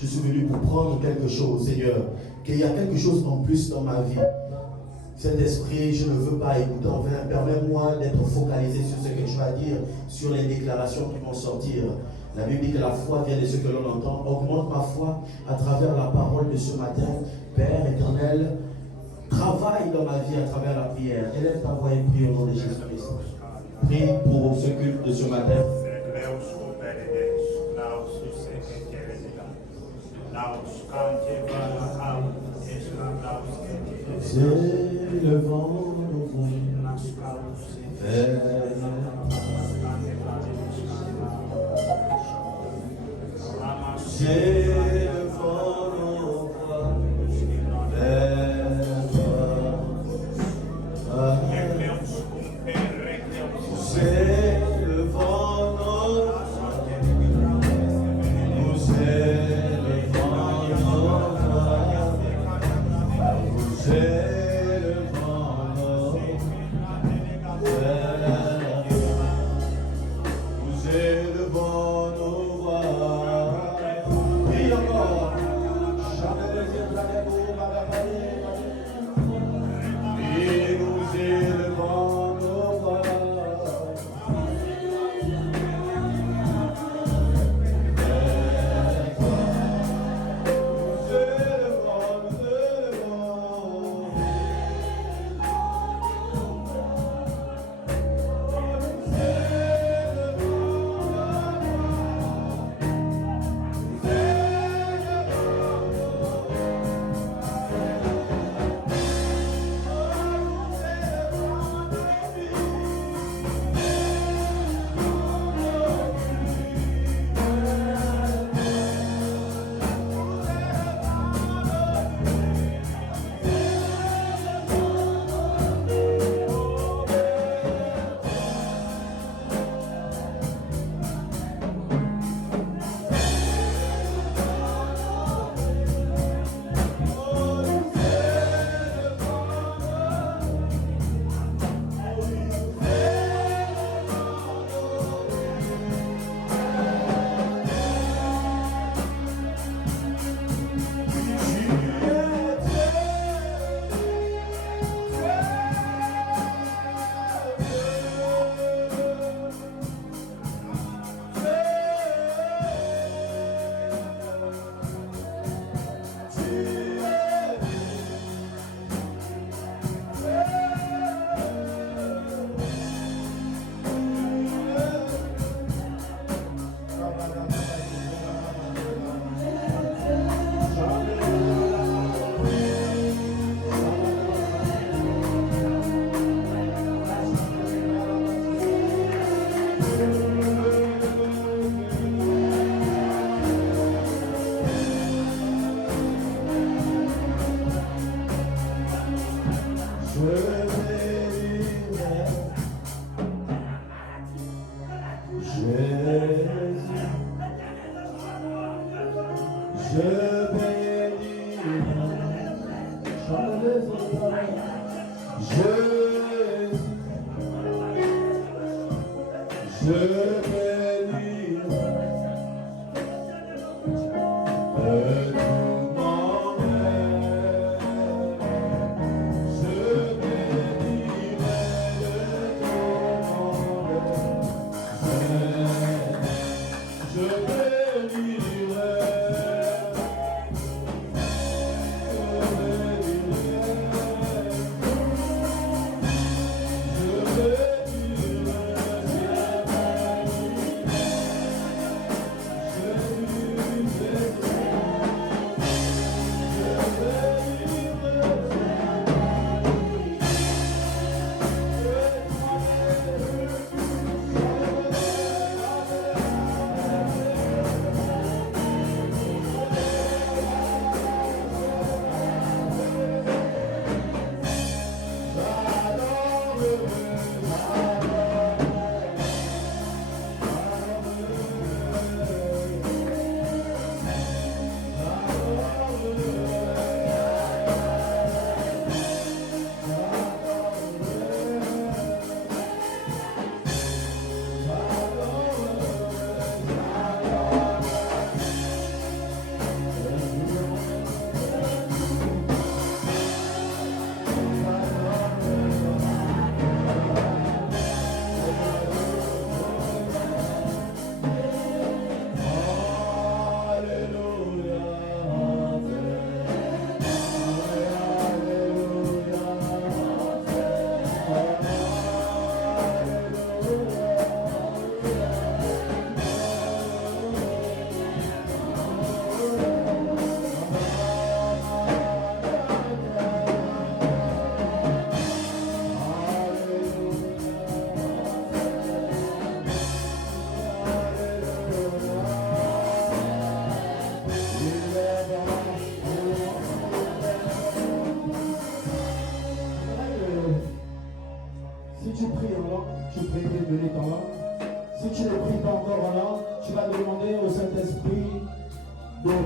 Je suis venu pour prendre quelque chose, Seigneur. Qu'il y a quelque chose en plus dans ma vie. Saint-Esprit, je ne veux pas écouter en vain. Permets-moi d'être focalisé sur ce que tu vas dire, sur les déclarations qui vont sortir. La Bible dit que la foi vient de ce que l'on entend. Augmente ma foi à travers la parole de ce matin. Père éternel, travaille dans ma vie à travers la prière. Élève ta voix et prie au nom de Jésus-Christ. Prie pour ce culte de ce matin. C'est le vent c'est le vent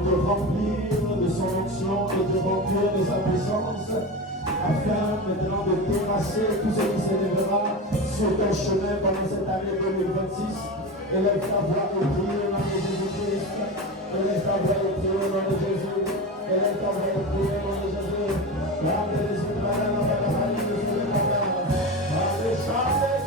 te remplir de son onction, de te remplir de sa puissance, afin maintenant de terrasser tout ce qui s'élèvera sur ton chemin pendant cette année 2026. Élève ta voix et prie au nom de Jésus-Christ. Élève ta voix et prie au nom de Jésus. Élève ta voix et prie au nom de Jésus. Garde les yeux de la main, la famille de Dieu de la main. Allez, chantez,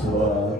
Sois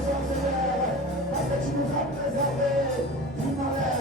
reconnaissance, Seigneur, parce que tu nous as préservés du malin.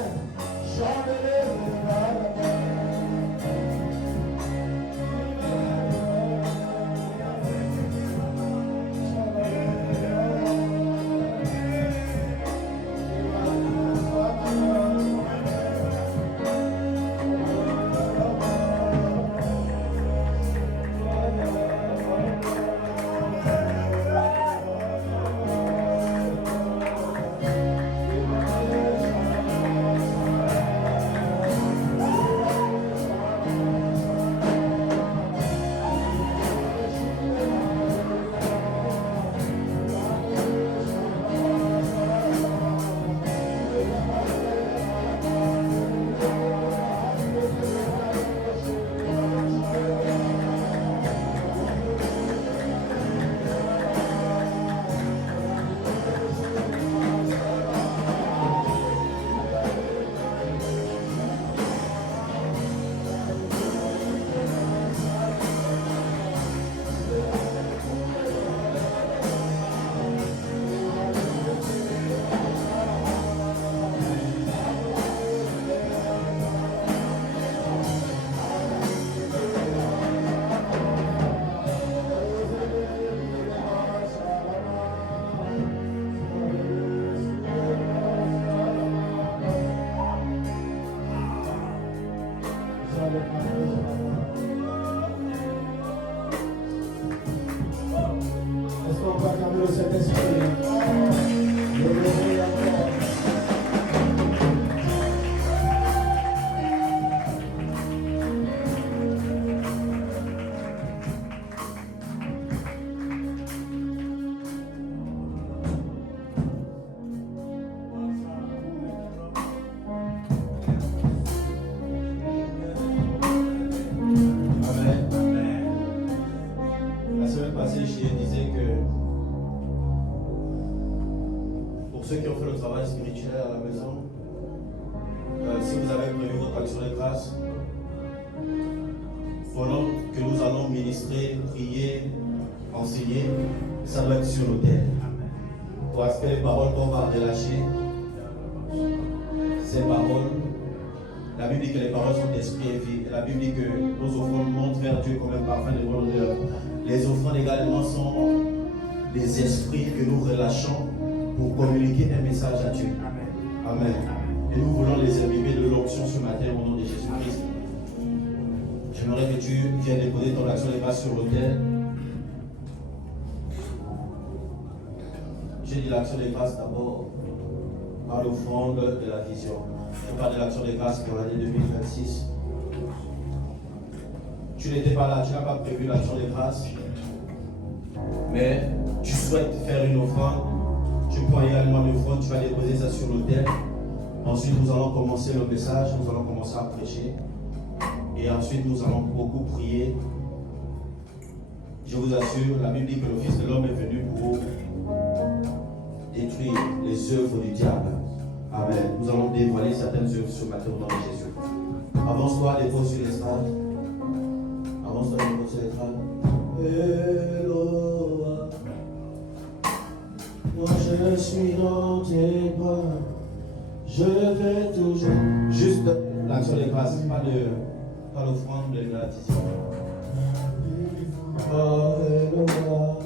Est-ce qu'on peut acclamer le Saint-Esprit? Ceux qui ont fait le travail spirituel à la maison, si vous avez prévu votre action de grâce, pendant que nous allons ministrer, prier, enseigner, ça doit être sur l'autel. Parce que les paroles qu'on va relâcher, ces paroles, la Bible dit que les paroles sont d'esprit et vie. La Bible dit que nos offrandes montent vers Dieu comme un parfum de bonne odeur. Les offrandes également sont des esprits que nous relâchons pour communiquer un message à Dieu. Amen. Et nous voulons les imbiber de l'onction ce matin au nom de Jésus-Christ. J'aimerais que tu viennes déposer ton action de grâce sur l'autel. J'ai dit l'action de grâce d'abord par l'offrande de la vision. Je parle de l'action de grâce pour l'année 2026. Tu n'étais pas là, tu n'as pas prévu l'action de grâce, mais tu souhaites faire une offrande. Tu prends également l'offrande, tu vas déposer ça sur l'autel. Ensuite, nous allons commencer le message, nous allons commencer à prêcher. Et ensuite, nous allons beaucoup prier. Je vous assure, la Bible dit que le Fils de l'homme est venu pour détruire les œuvres du diable. Amen. Nous allons dévoiler certaines œuvres ce matin au nom de Jésus. Avance-toi, dépose sur l'estrade. Avance-toi, dépose sur l'estrade. Eloa, moi je suis dans tes bras. Je vais toujours. Juste l'action de grâce, pas l'offrande de gratitude. Oh, Eloa.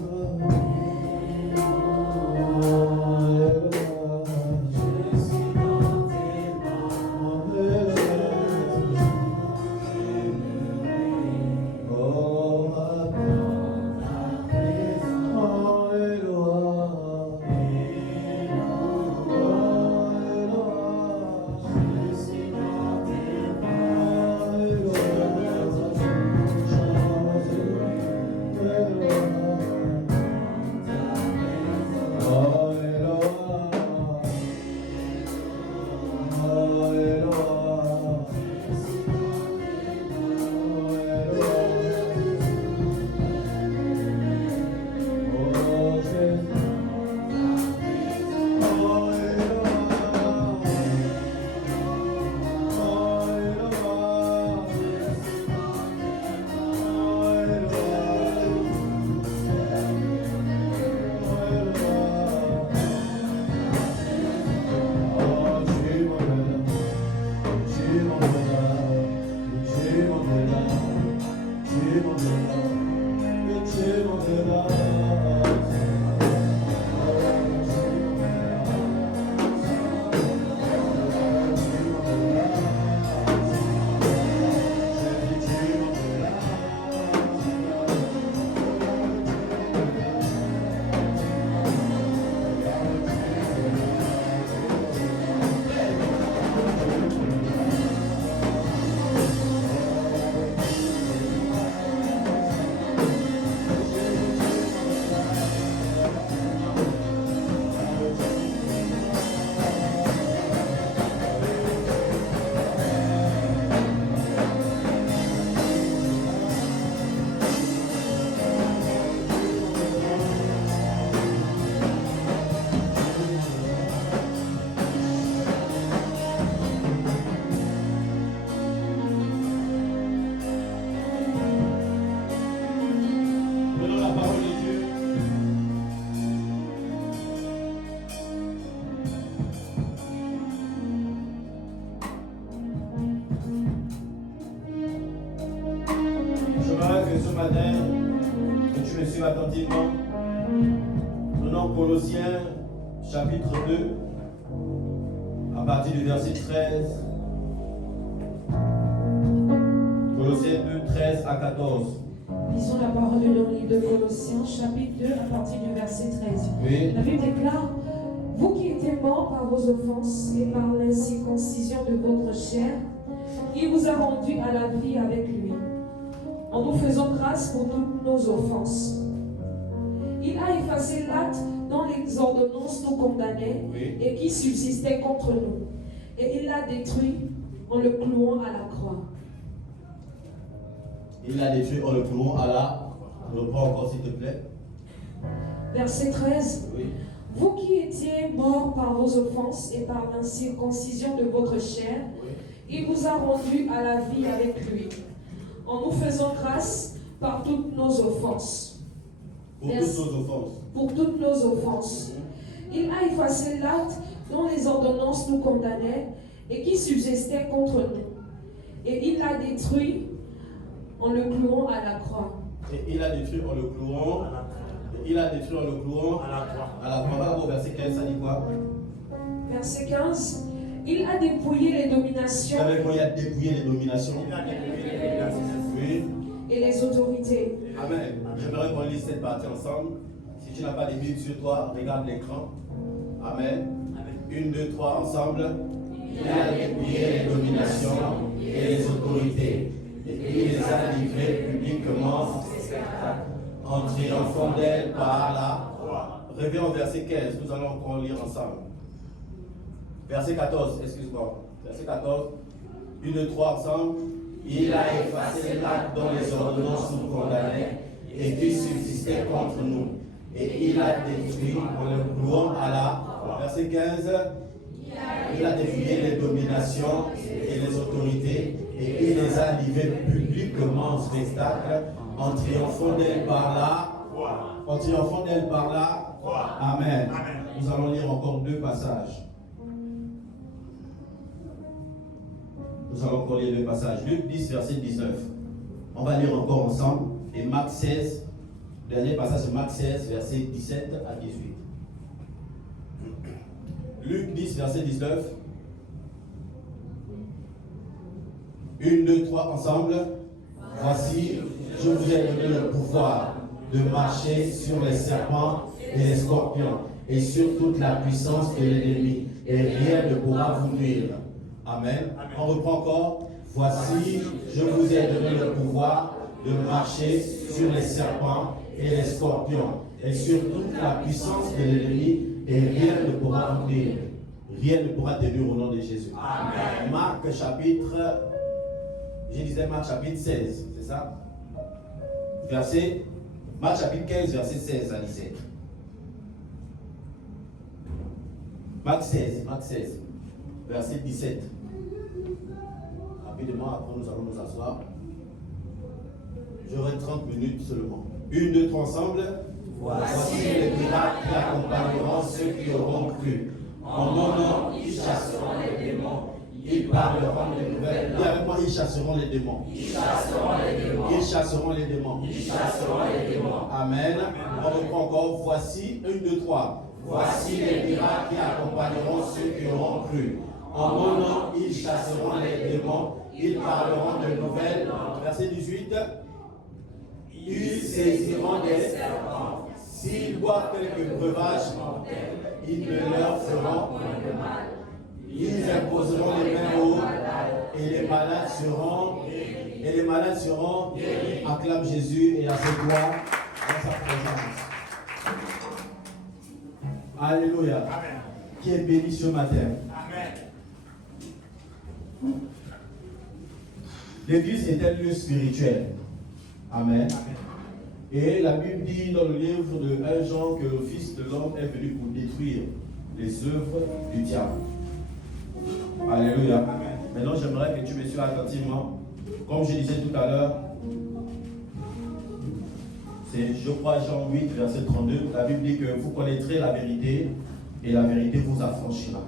dans Colossiens chapitre 2, à partir du verset 13. Colossiens 2, 13 à 14. Lisons la parole de dans le livre de Colossiens, chapitre 2, à partir du verset 13. Oui. La Bible déclare: Vous qui étiez morts par vos offenses et par l'incirconcision de votre chair, il vous a rendus à la vie avec lui, en nous faisant grâce pour toutes nos offenses. Il a effacé l'acte dont les ordonnances nous condamnaient et qui subsistait contre nous. Et il l'a détruit en le clouant à la croix. Il l'a détruit en le clouant à la... Reprends encore s'il te plaît. Verset 13. Oui. Vous qui étiez morts par vos offenses et par l'incirconcision de votre chair, il vous a rendus à la vie avec lui, en nous faisant grâce par toutes nos offenses. Pour toutes nos offenses. Il a effacé l'acte dont les ordonnances nous condamnaient et qui subsistait contre nous. Et il l'a détruit en le clouant à la croix. Et il a détruit en le clouant. Il a détruit en le clouant à la croix. À la croix. Verset 15, ça dit quoi? Verset 15. Il a dépouillé les dominations. Avec moi, il a dépouillé les dominations. Oui. Et les autorités. Amen. J'aimerais qu'on lise cette partie ensemble. Si tu n'as pas de Bible sur toi, regarde l'écran. Amen. 1, 2, 3, ensemble. Il a dépouillé les dominations et les autorités. Et il les a livrées publiquement en triomphant d'elles par la croix. Reviens au verset 15. Nous allons encore lire ensemble. Verset 14, excuse-moi. Verset 14. 1, 2, 3, ensemble. Il a effacé l'acte dont les ordonnances nous condamnaient et qui subsistait contre nous. Et il a détruit en le clouant à la croix. Verset 15. Il a défié les dominations et les autorités et il les a livrées publiquement en spectacle en triomphant d'elles par là. En triomphant d'elles par là. Amen. Nous allons lire encore 2 passages. Nous allons encore lire 2 passages. Luc 10, verset 19. On va lire encore ensemble. Et Marc 16, dernier passage, c'est Marc 16, verset 17 à 18. Luc 10, verset 19. 1, 2, 3, ensemble. Voici, je vous ai donné le pouvoir de marcher sur les serpents et les scorpions et sur toute la puissance de l'ennemi, et rien ne pourra vous nuire. Amen. On reprend encore. Voici, je vous ai donné le pouvoir de marcher sur les serpents et les scorpions et sur toute la puissance de l'ennemi, et rien ne pourra vous nuire. Rien ne pourra te nuire au nom de Jésus. Amen. Marc chapitre 16, c'est ça? Marc chapitre 15, verset 16 à 17. Marc 16, verset 17. Rapidement, après nous allons nous asseoir. J'aurai 30 minutes seulement. 1, 2, 3 ensemble. Voici les miracles qui accompagneront ceux qui auront cru. En mon nom, ils chasseront les démons. Ils parleront de nouvelles langues. Et avec moi, ils chasseront les démons. Ils chasseront les démons. Amen. On reprend encore. Voici 1, 2, 3. Voici les miracles qui accompagneront ceux qui auront cru. En mon nom, ils chasseront les démons. Ils parleront de nouvelles langues. Verset 18. Ils saisiront des serpents. S'ils boivent quelques breuvages, ils ne leur feront point de mal. Ils imposeront les mains aux et les malades seront guéris. Acclame Jésus et à ses gloires dans sa présence. Alléluia. Amen. Qui est béni ce matin. Amen. L'église est un lieu spirituel. Amen. Et la Bible dit dans le livre de 1 Jean que le Fils de l'homme est venu pour détruire les œuvres du diable. Alléluia. Amen. Maintenant, j'aimerais que tu me suives attentivement. Comme je disais tout à l'heure, c'est, je crois, Jean 8, verset 32. La Bible dit que vous connaîtrez la vérité et la vérité vous affranchira.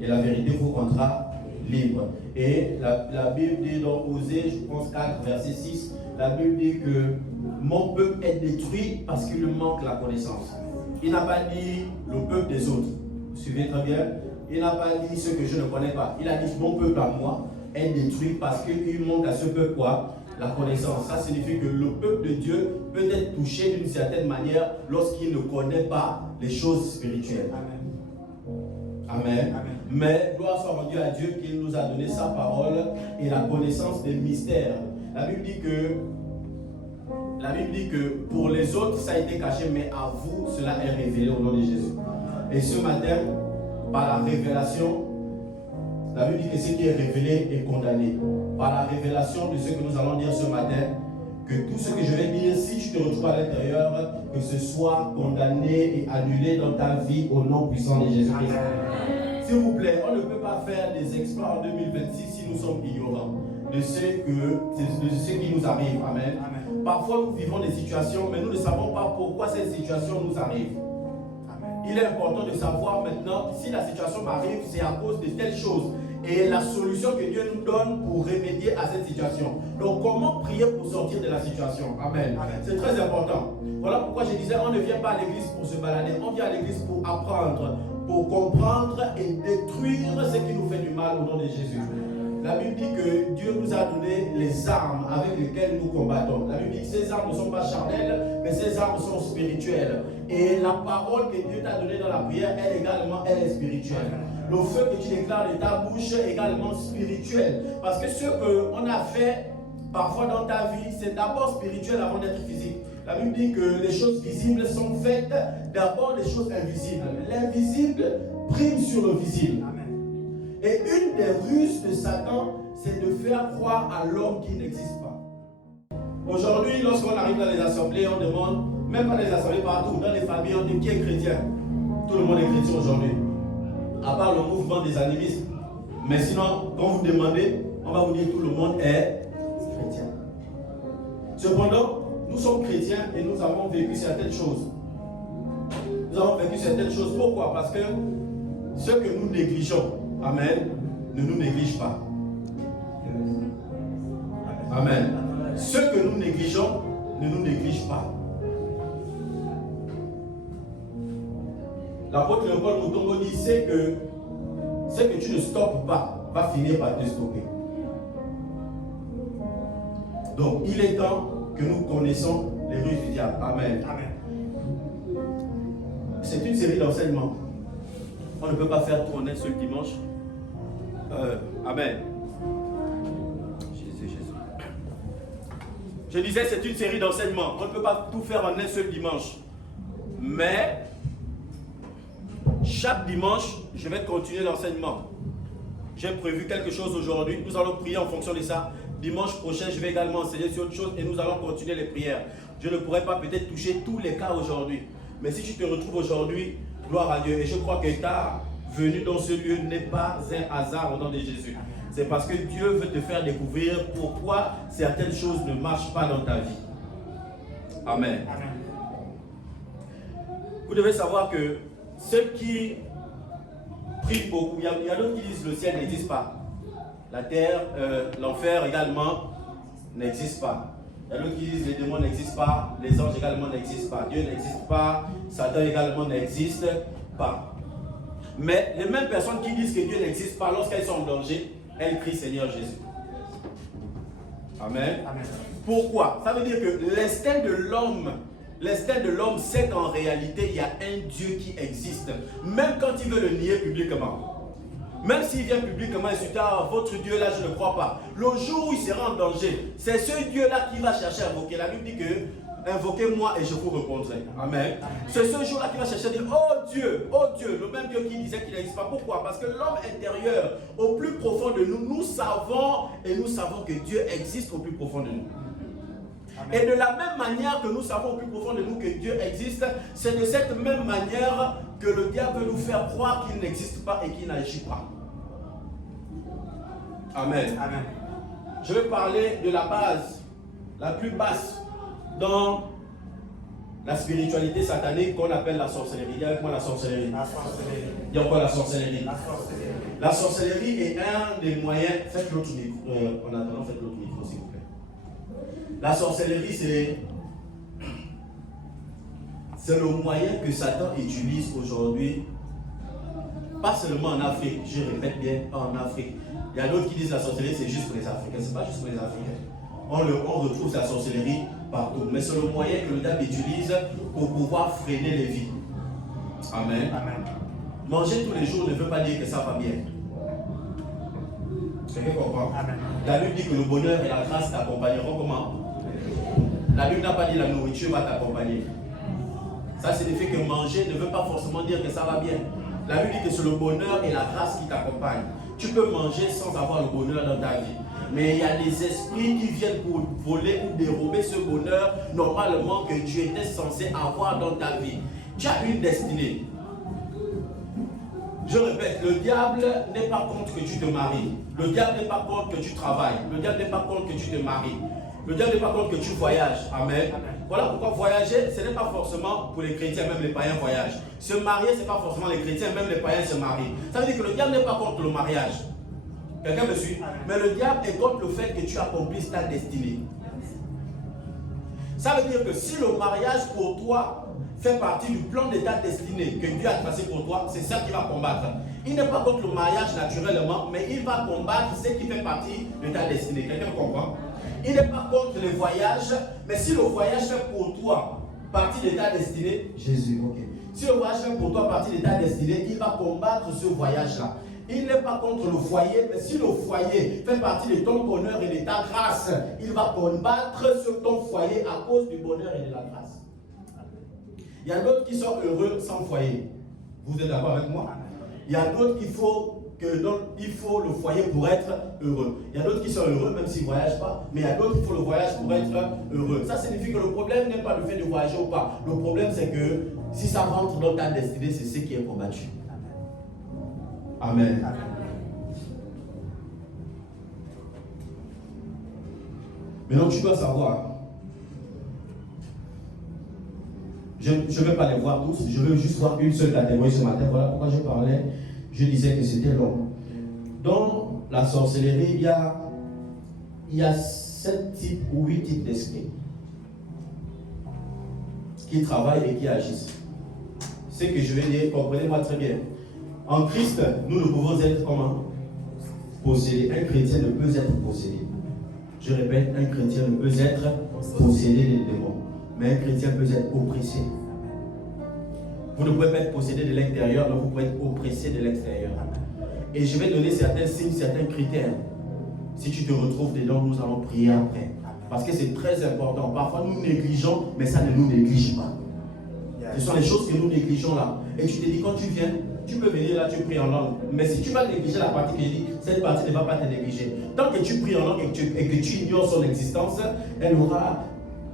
Et la vérité vous rendra libre. Et la Bible dit dans Osée, je pense 4, verset 6, la Bible dit que mon peuple est détruit parce qu'il manque la connaissance. Il n'a pas dit le peuple des autres. Suivez très bien. Il n'a pas dit ce que je ne connais pas. Il a dit mon peuple à moi est détruit parce qu'il manque à ce peuple quoi? La connaissance. Ça signifie que le peuple de Dieu peut être touché d'une certaine manière lorsqu'il ne connaît pas les choses spirituelles. Amen. Amen. Mais gloire soit rendue à Dieu qui nous a donné sa parole et la connaissance des mystères. La Bible dit que pour les autres ça a été caché, mais à vous cela est révélé au nom de Jésus. Et ce matin, par la révélation, la Bible dit que ce qui est révélé est condamné. Par la révélation de ce que nous allons dire ce matin, que tout ce que je vais dire, si tu te retrouves à l'intérieur, que ce soit condamné et annulé dans ta vie au nom puissant de Jésus-Christ. S'il vous plaît, on ne peut pas faire des exploits en 2026 si nous sommes ignorants de ce qui nous arrive. Amen. Amen. Parfois nous vivons des situations, mais nous ne savons pas pourquoi ces situations nous arrivent. Il est important de savoir maintenant, si la situation m'arrive, c'est à cause de telle chose. Et la solution que Dieu nous donne pour remédier à cette situation. Donc comment prier pour sortir de la situation? Amen. C'est très important. Voilà pourquoi je disais, on ne vient pas à l'église pour se balader. On vient à l'église pour apprendre, pour comprendre et détruire ce qui nous fait du mal au nom de Jésus. La Bible dit que Dieu nous a donné les armes avec lesquelles nous combattons. La Bible dit que ces armes ne sont pas charnelles, mais ces armes sont spirituelles. Et la parole que Dieu t'a donnée dans la prière, elle est spirituelle. Le feu que tu déclares de ta bouche est également spirituel. Parce que ce qu'on a fait parfois dans ta vie, c'est d'abord spirituel avant d'être physique. La Bible dit que les choses visibles sont faites d'abord des choses invisibles. L'invisible prime sur le visible. Amen. Et une des ruses de Satan, c'est de faire croire à l'homme qui n'existe pas. Aujourd'hui, lorsqu'on arrive dans les assemblées, on demande, même pas les assemblées partout, dans les familles, on dit qui est chrétien. Tout le monde est chrétien aujourd'hui. À part le mouvement des animistes. Mais sinon, quand vous demandez, on va vous dire tout le monde est chrétien. Cependant, nous sommes chrétiens et nous avons vécu certaines choses. Nous avons vécu certaines choses. Pourquoi? Parce que ce que nous négligeons, amen, ne nous néglige pas. Amen. Ce que nous négligeons ne nous néglige pas. L'apôtre Léopold Mutombo dit c'est que ce que tu ne stoppes pas va finir par te stopper. Donc il est temps que nous connaissons les ruses du diable. Amen. Amen. C'est une série d'enseignements. On ne peut pas faire tout en un seul dimanche. Amen. Jésus. Je disais, c'est une série d'enseignements. On ne peut pas tout faire en un seul dimanche. Mais chaque dimanche, je vais continuer l'enseignement. J'ai prévu quelque chose aujourd'hui. Nous allons prier en fonction de ça. Dimanche prochain, je vais également enseigner sur autre chose et nous allons continuer les prières. Je ne pourrai pas peut-être toucher tous les cas aujourd'hui. Mais si tu te retrouves aujourd'hui, gloire à Dieu. Et je crois que ta venue dans ce lieu n'est pas un hasard au nom de Jésus. C'est parce que Dieu veut te faire découvrir pourquoi certaines choses ne marchent pas dans ta vie. Amen. Vous devez savoir que ceux qui prient beaucoup, il y a d'autres qui disent que le ciel n'existe pas. La terre, l'enfer également n'existe pas. Il y a d'autres qui disent que les démons n'existent pas, les anges également n'existent pas, Dieu n'existe pas, Satan également n'existe pas. Mais les mêmes personnes qui disent que Dieu n'existe pas, lorsqu'elles sont en danger, elles crient Seigneur Jésus. Amen. Amen. Pourquoi? Ça veut dire que l'instinct de l'homme sait qu'en réalité, il y a un Dieu qui existe, même quand il veut le nier publiquement. Même s'il vient publiquement insulter, ah, votre Dieu là, je ne crois pas. Le jour où il sera en danger, c'est ce Dieu là qui va chercher à invoquer. La Bible dit que invoquez-moi et je vous répondrai. Amen. C'est ce jour là qui va chercher à dire, oh Dieu, le même Dieu qui disait qu'il n'existe pas. Pourquoi? Parce que l'homme intérieur, au plus profond de nous, nous savons que Dieu existe au plus profond de nous. Et de la même manière que nous savons au plus profond de nous que Dieu existe, c'est de cette même manière que le diable veut nous faire croire qu'il n'existe pas et qu'il n'agit pas. Amen. Amen. Je vais parler de la base, la plus basse dans la spiritualité satanique qu'on appelle la sorcellerie. Dis avec moi la sorcellerie. La sorcellerie. Dis encore la sorcellerie. La sorcellerie. La sorcellerie est un des moyens. Faites l'autre micro. En attendant, faites l'autre micro s'il vous plaît. La sorcellerie, C'est le moyen que Satan utilise aujourd'hui, pas seulement en Afrique, je répète bien, en Afrique. Il y a d'autres qui disent la sorcellerie c'est juste pour les Africains. Ce n'est pas juste pour les Africains. On retrouve la sorcellerie partout. Mais c'est le moyen que le diable utilise pour pouvoir freiner les vies. Amen. Amen. Manger tous les jours ne veut pas dire que ça va bien. Quelqu'un comprend? Amen. La Bible dit que le bonheur et la grâce t'accompagneront comment? La Bible n'a pas dit la nourriture va t'accompagner. Ça signifie que manger ne veut pas forcément dire que ça va bien. La Bible dit que c'est le bonheur et la grâce qui t'accompagnent. Tu peux manger sans avoir le bonheur dans ta vie. Mais il y a des esprits qui viennent pour voler ou dérober ce bonheur normalement que tu étais censé avoir dans ta vie. Tu as une destinée. Je répète, le diable n'est pas contre que tu te maries. Le diable n'est pas contre que tu travailles. Le diable n'est pas contre que tu te maries. Le diable n'est pas contre que tu voyages. Amen. Voilà pourquoi voyager, ce n'est pas forcément pour les chrétiens, même les païens voyagent. Se marier, ce n'est pas forcément les chrétiens, même les païens se marient. Ça veut dire que le diable n'est pas contre le mariage. Quelqu'un me suit? Mais le diable est contre le fait que tu accomplisses ta destinée. Ça veut dire que si le mariage pour toi fait partie du plan de ta destinée que Dieu a tracé pour toi, c'est ça qu'il va combattre. Il n'est pas contre le mariage naturellement, mais il va combattre ce qui fait partie de ta destinée. Quelqu'un comprend? Il n'est pas contre les voyages, mais si le voyage fait pour toi partie de ta destinée, Jésus, ok. Si le voyage fait pour toi partie de ta destinée, il va combattre ce voyage-là. Il n'est pas contre le foyer, mais si le foyer fait partie de ton bonheur et de ta grâce, il va combattre sur ton foyer à cause du bonheur et de la grâce. Il y a d'autres qui sont heureux sans foyer. Vous êtes d'accord avec moi? Il y a d'autres qu'il faut le foyer pour être heureux. Il y a d'autres qui sont heureux même s'ils ne voyagent pas, mais il y a d'autres qui font le voyage pour être heureux. Ça signifie que le problème n'est pas le fait de voyager ou pas. Le problème c'est que si ça rentre dans ta destinée, c'est ce qui est combattu. Amen. Amen. Maintenant tu dois savoir. Je ne vais pas les voir tous, je veux juste voir une seule catégorie ce matin. Voilà pourquoi je disais que c'était long. Dans la sorcellerie, il y a 7 types ou 8 types d'esprits qui travaillent et qui agissent. Ce que je vais dire, comprenez-moi très bien. En Christ, nous ne pouvons être comment? Possédés. Un chrétien ne peut être possédé. Je répète, un chrétien ne peut être possédé des démons. Mais un chrétien peut être oppressé. Vous ne pouvez pas être possédé de l'intérieur, mais vous pouvez être oppressé de l'extérieur. Et je vais donner certains signes, certains critères. Si tu te retrouves dedans, nous allons prier après. Parce que c'est très important. Parfois nous négligeons, mais ça ne nous néglige pas. Ce sont les choses que nous négligeons là. Et tu te dis, quand tu viens, tu peux venir là, tu pries en langue. Mais si tu vas négliger la partie que je dis, cette partie ne va pas te négliger. Tant que tu pries en langue et que tu ignores son existence, elle aura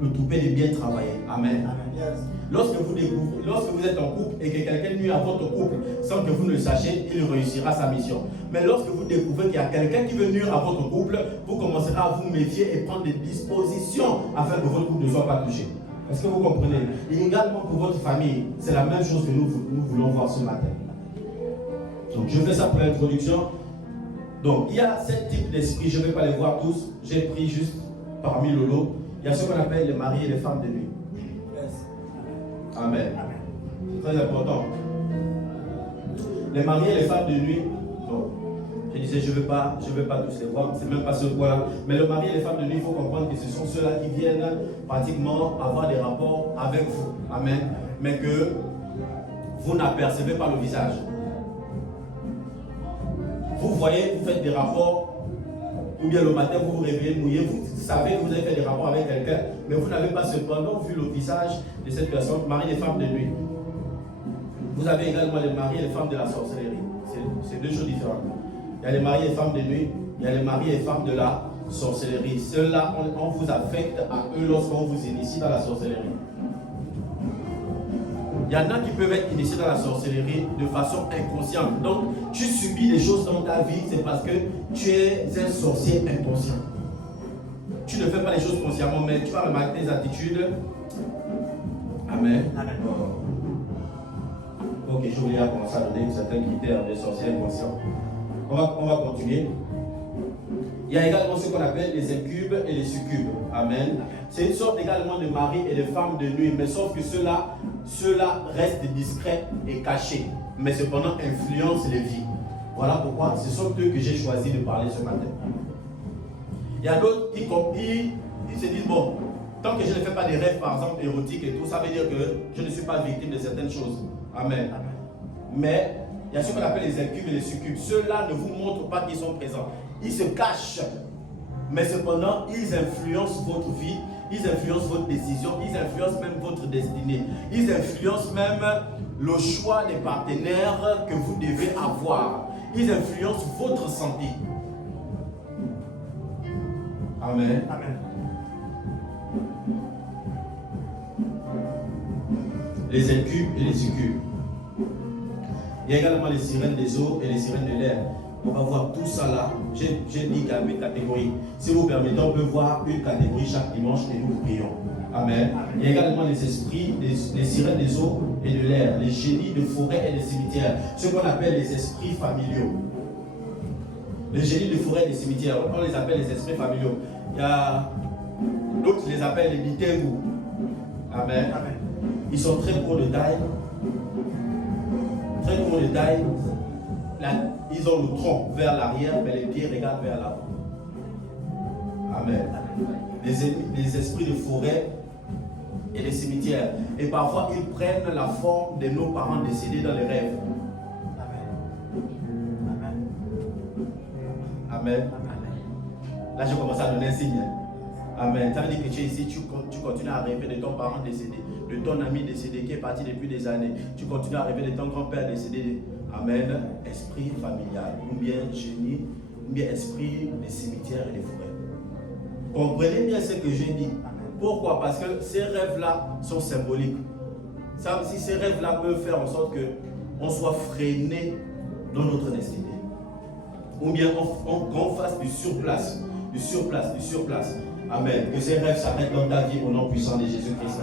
le toupet de bien travailler. Amen. Lorsque vous êtes en couple et que quelqu'un nuit à votre couple sans que vous ne le sachiez, il réussira sa mission. Mais lorsque vous découvrez qu'il y a quelqu'un qui veut nuire à votre couple, vous commencerez à vous méfier et prendre des dispositions afin que votre couple ne soit pas touché. Est-ce que vous comprenez? Et également pour votre famille, c'est la même chose que nous voulons voir ce matin. Donc je fais ça pour l'introduction. Donc il y a 7 types d'esprits, je ne vais pas les voir tous, j'ai pris juste parmi le lot. Il y a ce qu'on appelle les maris et les femmes de nuit. Amen. C'est très important. Les maris et les femmes de nuit, donc, je disais, je ne vais pas tous les voir, c'est même pas ce point-là. Mais le mari et les femmes de nuit, il faut comprendre que ce sont ceux-là qui viennent pratiquement avoir des rapports avec vous. Amen. Mais que vous n'apercevez pas le visage. Vous voyez, vous faites des rapports, ou bien le matin vous vous réveillez mouillé, vous savez que vous avez fait des rapports avec quelqu'un, mais vous n'avez pas cependant vu le visage de cette personne, mari et femme de nuit. Vous avez également les maris et les femmes de la sorcellerie. C'est deux choses différentes. Il y a les maris et femmes de nuit, il y a les maris et femmes de la sorcellerie. Ceux-là, on vous affecte à eux lorsqu'on vous initie dans la sorcellerie. Il y en a qui peuvent être initiés dans la sorcellerie de façon inconsciente. Donc, tu subis des choses dans ta vie, c'est parce que tu es un sorcier inconscient. Tu ne fais pas les choses consciemment, mais tu vas remarquer tes attitudes. Amen. Amen. Ok, j'ai oublié à commencer à donner certains critères de sorcier inconscient. On va continuer. Il y a également ce qu'on appelle les incubes et les succubes. Amen. C'est une sorte également de mari et de femme de nuit, mais sauf que ceux-là ceux-là restent discrets et cachés, mais cependant influencent les vies. Voilà pourquoi ce sont eux que j'ai choisi de parler ce matin. Il y a d'autres qui se disent, bon, tant que je ne fais pas des rêves, par exemple, érotiques et tout, ça veut dire que je ne suis pas victime de certaines choses. Amen. Mais il y a ce qu'on appelle les incubes et les succubes. Ceux-là ne vous montrent pas qu'ils sont présents. Ils se cachent. Mais cependant, ils influencent votre vie, ils influencent votre décision, ils influencent même votre destinée. Ils influencent même le choix des partenaires que vous devez avoir. Ils influencent votre santé. Amen. Amen. Les incubes et les succubes. Il y a également les sirènes des eaux et les sirènes de l'air. On va voir tout ça là. J'ai dit qu'il y a 8 catégories. Si vous permettez, on peut voir une catégorie chaque dimanche et nous prions. Amen. Il y a également les esprits, les sirènes des eaux et de l'air, les génies de forêt et des cimetières, ce qu'on appelle les esprits familiaux. Les génies de forêt et des cimetières, on les appelle les esprits familiaux. Il y a d'autres qui les appellent les Bitengu. Amen. Amen. Ils sont très courts de taille. Très courts de taille. Là, ils ont le tronc vers l'arrière, mais les pieds regardent vers l'avant. Amen. Les esprits de forêt et les cimetières. Et parfois, ils prennent la forme de nos parents décédés dans les rêves. Amen. Là, je commence à donner un signe. Amen. Ça veut dire que tu es ici, tu continues à rêver de ton parent décédé, de ton ami décédé qui est parti depuis des années. Tu continues à rêver de ton grand-père décédé. Amen. Esprit familial, ou bien génie, ou bien esprit des cimetières et des forêts. Comprenez bien ce que j'ai dit. Pourquoi? Parce que ces rêves-là sont symboliques. Ça, si ces rêves-là peuvent faire en sorte qu'on soit freiné dans notre destinée. Ou bien qu'on fasse du surplace, du surplace, du surplace. Amen. Que ces rêves s'arrêtent dans ta vie au nom puissant de Jésus-Christ.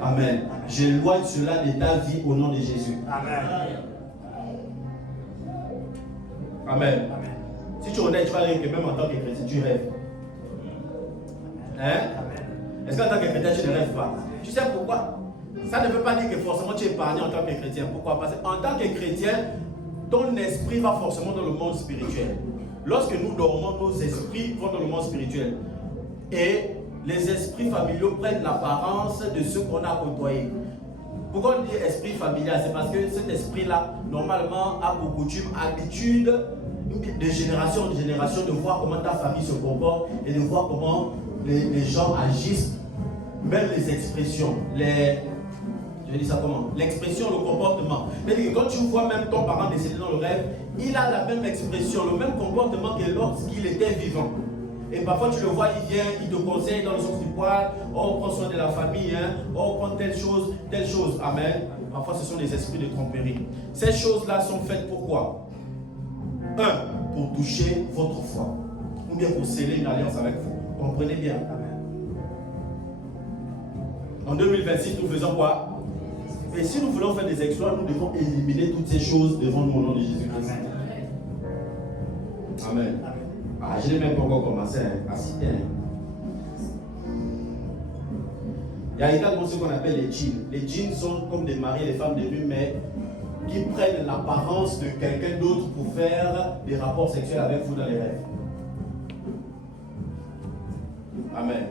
Amen. J'éloigne cela de ta vie au nom de Jésus. Amen. Amen. Si tu honnête, tu vas dire que même en tant que chrétien, tu rêves. Hein? Est-ce qu'en tant que chrétien, tu ne rêves pas? Tu sais pourquoi? Ça ne veut pas dire que forcément tu es épargné en tant que chrétien. Pourquoi? Parce qu'en tant que chrétien, ton esprit va forcément dans le monde spirituel. Lorsque nous dormons, nos esprits vont dans le monde spirituel. Et les esprits familiaux prennent l'apparence de ceux qu'on a côtoyés. Pourquoi on dit esprit familial? C'est parce que cet esprit-là, normalement, a pour coutume, habitude, de génération en génération, de voir comment ta famille se comporte et de voir comment les gens agissent, même les expressions, je dis ça comment? L'expression, le comportement. C'est-à-dire que quand tu vois même ton parent décédé dans le rêve, il a la même expression, le même comportement que lorsqu'il était vivant. Et parfois tu le vois, il vient, il te conseille dans le sens du poil, oh, prends soin de la famille, hein, oh, prends telle chose. Amen. Parfois ce sont des esprits de tromperie. Ces choses-là sont faites pourquoi? Un, pour toucher votre foi. Ou bien pour sceller une alliance avec vous. Comprenez bien. En 2026, nous faisons quoi? Et si nous voulons faire des exploits, nous devons éliminer toutes ces choses devant nous au nom de Jésus-Christ. Amen. Ah, je n'ai même pas encore commencé à citer. Il y a également ce qu'on appelle les djinns. Les djinns sont comme des maris et des femmes de nuit, mais qui prennent l'apparence de quelqu'un d'autre pour faire des rapports sexuels avec vous dans les rêves. Amen.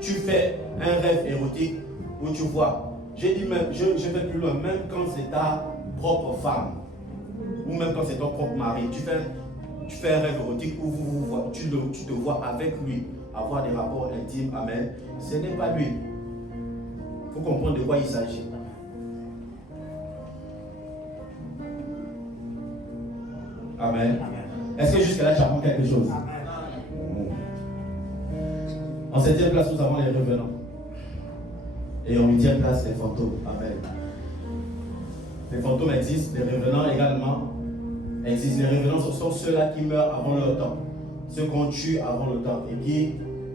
Tu fais un rêve érotique où tu vois, j'ai dit même, je vais plus loin, même quand c'est ta propre femme, ou même quand c'est ton propre mari, tu fais un rêve érotique où tu te vois avec lui, avoir des rapports intimes, amen. Ce n'est pas lui. Il faut comprendre de quoi il s'agit. Amen. Est-ce que jusque là tu apprends quelque chose? En 7e place, nous avons les revenants. Et en 8e place, les fantômes. Amen. Les fantômes existent, les revenants également existent. Les revenants sont ceux-là qui meurent avant leur temps, ceux qu'on tue avant le temps et qui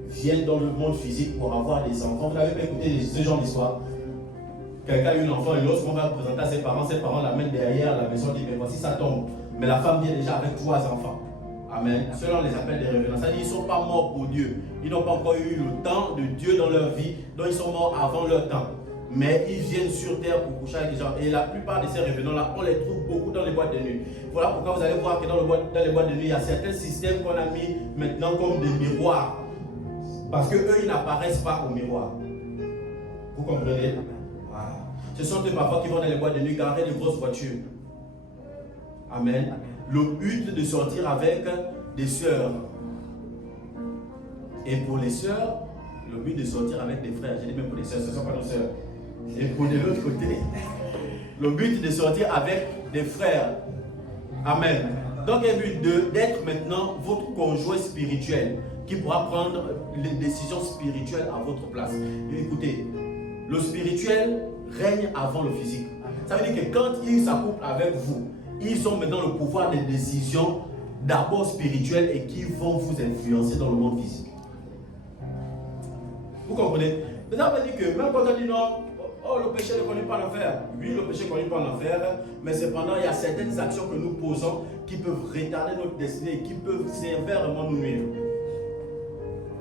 viennent dans le monde physique pour avoir des enfants. Vous n'avez pas écouté ce genre d'histoire? Quelqu'un a eu un enfant et lorsqu'on va présenter à ses parents l'amènent derrière la maison, dit mais voici ça tombe. Mais la femme vient déjà avec 3 enfants. Amen. Ceux-là, on les appelle des revenants. C'est-à-dire qu'ils ne sont pas morts pour Dieu. Ils n'ont pas encore eu le temps de Dieu dans leur vie. Donc ils sont morts avant leur temps. Mais ils viennent sur terre pour coucher avec les gens. Et la plupart de ces revenants-là, on les trouve beaucoup dans les boîtes de nuit. Voilà pourquoi vous allez voir que dans les boîtes de nuit, il y a certains systèmes qu'on a mis maintenant comme des miroirs. Parce qu'eux, ils n'apparaissent pas au miroir. Vous comprenez? Voilà. Ce sont eux parfois qui vont dans les boîtes de nuit garer des grosses voitures. Amen. Le but de sortir avec des sœurs. Et pour les sœurs, le but de sortir avec des frères. J'ai dit même pour les sœurs, ce ne sont pas nos sœurs. Et pour de l'autre côté, le but de sortir avec des frères. Amen. Donc il est but d'être maintenant votre conjoint spirituel qui pourra prendre les décisions spirituelles à votre place. Et écoutez, le spirituel règne avant le physique. Ça veut dire que quand ils s'accouplent avec vous, ils ont maintenant le pouvoir des décisions d'abord spirituelles et qui vont vous influencer dans le monde physique. Vous comprenez? Mais ça veut dire que même quand on dit non, oh le péché ne conduit pas à l'enfer. Oui, le péché ne conduit pas à l'enfer, mais cependant il y a certaines actions que nous posons qui peuvent retarder notre destinée et qui peuvent sévèrement nous nuire.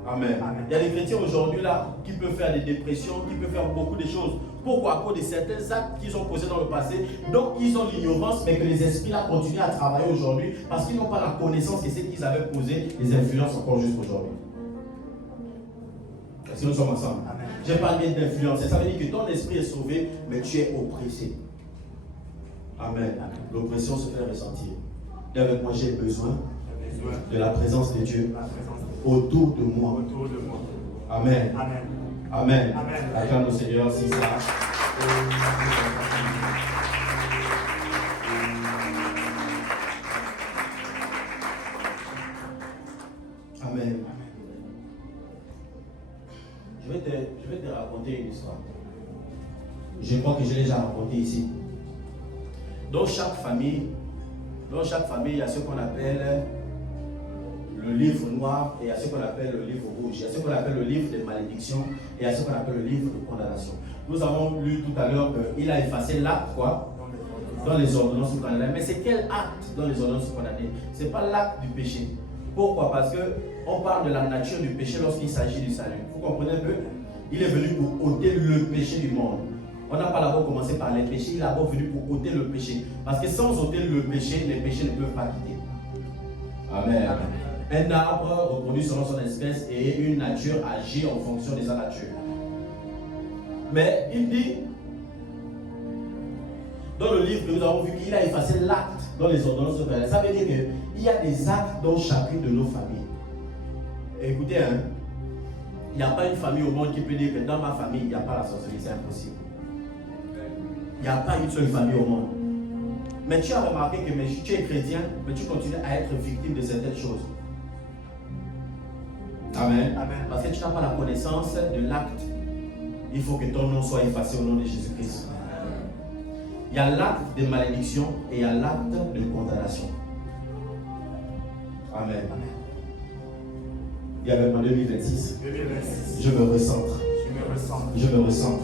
Amen. Amen. Il y a des chrétiens aujourd'hui là qui peuvent faire des dépressions, qui peuvent faire beaucoup de choses. Pourquoi? À cause de certains actes qu'ils ont posés dans le passé, donc ils ont l'ignorance, mais que les esprits là continuent à travailler aujourd'hui parce qu'ils n'ont pas la connaissance que ce qu'ils avaient posé les influences encore jusqu'aujourd'hui. Est-ce que nous sommes ensemble? Amen. Je parle bien d'influence. Ça veut dire que ton esprit est sauvé, mais tu es oppressé. Amen. L'oppression se fait ressentir. Et avec moi, j'ai besoin de la présence de Dieu autour de moi. Amen. Amen. Amen. Acclame le Seigneur, c'est ça. Amen. Je vais te raconter une histoire. Je crois que je l'ai déjà raconté ici. Dans chaque famille, il y a ce qu'on appelle le livre noir et il y a ce qu'on appelle le livre rouge. Il y a ce qu'on appelle le livre des malédictions et il y a ce qu'on appelle le livre de condamnation. Nous avons lu tout à l'heure qu'il a effacé l'acte quoi dans les ordonnances condamnées. Mais c'est quel acte dans les ordonnances condamnées? Ce n'est pas l'acte du péché. Pourquoi? Parce qu'on parle de la nature du péché lorsqu'il s'agit du salut. Vous comprenez un peu? Il est venu pour ôter le péché du monde. On n'a pas d'abord commencé par les péchés, il est d'abord venu pour ôter le péché. Parce que sans ôter le péché, les péchés ne peuvent pas quitter. Amen. Un arbre reproduit selon son espèce et une nature agit en fonction de sa nature. Mais il dit, dans le livre que nous avons vu, qu'il a effacé l'acte dans les ordonnances de Père. Ça veut dire qu'il y a des actes dans chacune de nos familles. Et écoutez, il n'y a pas une famille au monde qui peut dire que dans ma famille, il n'y a pas la sorcellerie, c'est impossible. Il n'y a pas une seule famille au monde. Mais tu as remarqué que tu es chrétien, mais tu continues à être victime de certaines choses. Amen. Amen. Parce que tu n'as pas la connaissance de l'acte. Il faut que ton nom soit effacé au nom de Jésus-Christ. Il y a l'acte de malédiction et il y a l'acte de condamnation. Amen. Amen. Et avec moi 2026, je me recentre. Je me recentre.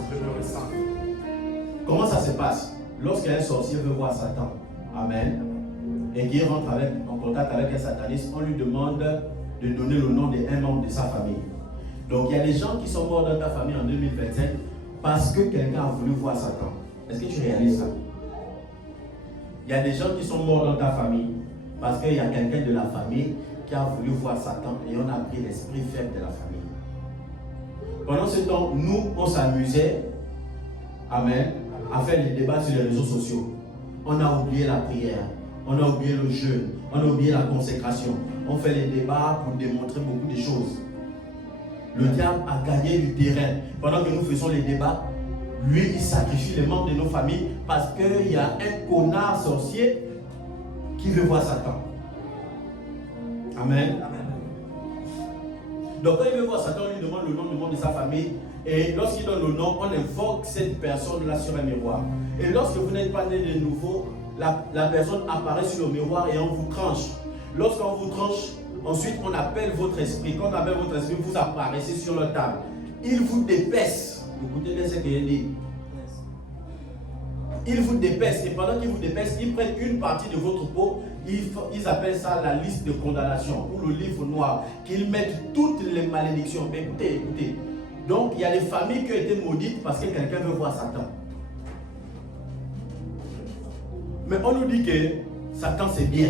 Comment ça se passe? Lorsqu'un sorcier veut voir Satan, amen, et qu'il rentre en contact avec un sataniste, on lui demande de donner le nom d'un membre de sa famille. Donc il y a des gens qui sont morts dans ta famille en 2025 parce que quelqu'un a voulu voir Satan. Est-ce que tu réalises ça? Il y a des gens qui sont morts dans ta famille parce qu'il y a quelqu'un de la famille qui a voulu voir Satan et on a pris l'esprit faible de la famille. Pendant ce temps, nous, on s'amusait, amen, à faire des débats sur les réseaux sociaux. On a oublié la prière, on a oublié le jeûne, on a oublié la consécration. On fait les débats pour démontrer beaucoup de choses. Le diable a gagné du terrain. Pendant que nous faisons les débats, lui, il sacrifie les membres de nos familles parce qu'il y a un connard sorcier qui veut voir Satan. Amen. Donc quand il veut voir Satan, on lui demande le nom du membre de sa famille. Et lorsqu'il donne le nom, on invoque cette personne-là sur un miroir. Et lorsque vous n'êtes pas né de nouveau, la personne apparaît sur le miroir et on vous tranche. Lorsqu'on vous tranche, ensuite on appelle votre esprit. Quand on appelle votre esprit, vous apparaissez sur la table. Il vous dépaisse. Écoutez bien ce qu'il dit. ils vous dépècent. Et pendant qu'ils vous dépècent, ils prennent une partie de votre peau. Ils appellent ça la liste de condamnation ou le livre noir. Qu'ils mettent toutes les malédictions. Mais écoutez, écoutez. Donc, il y a des familles qui ont été maudites parce que quelqu'un veut voir Satan. Mais on nous dit que Satan c'est bien.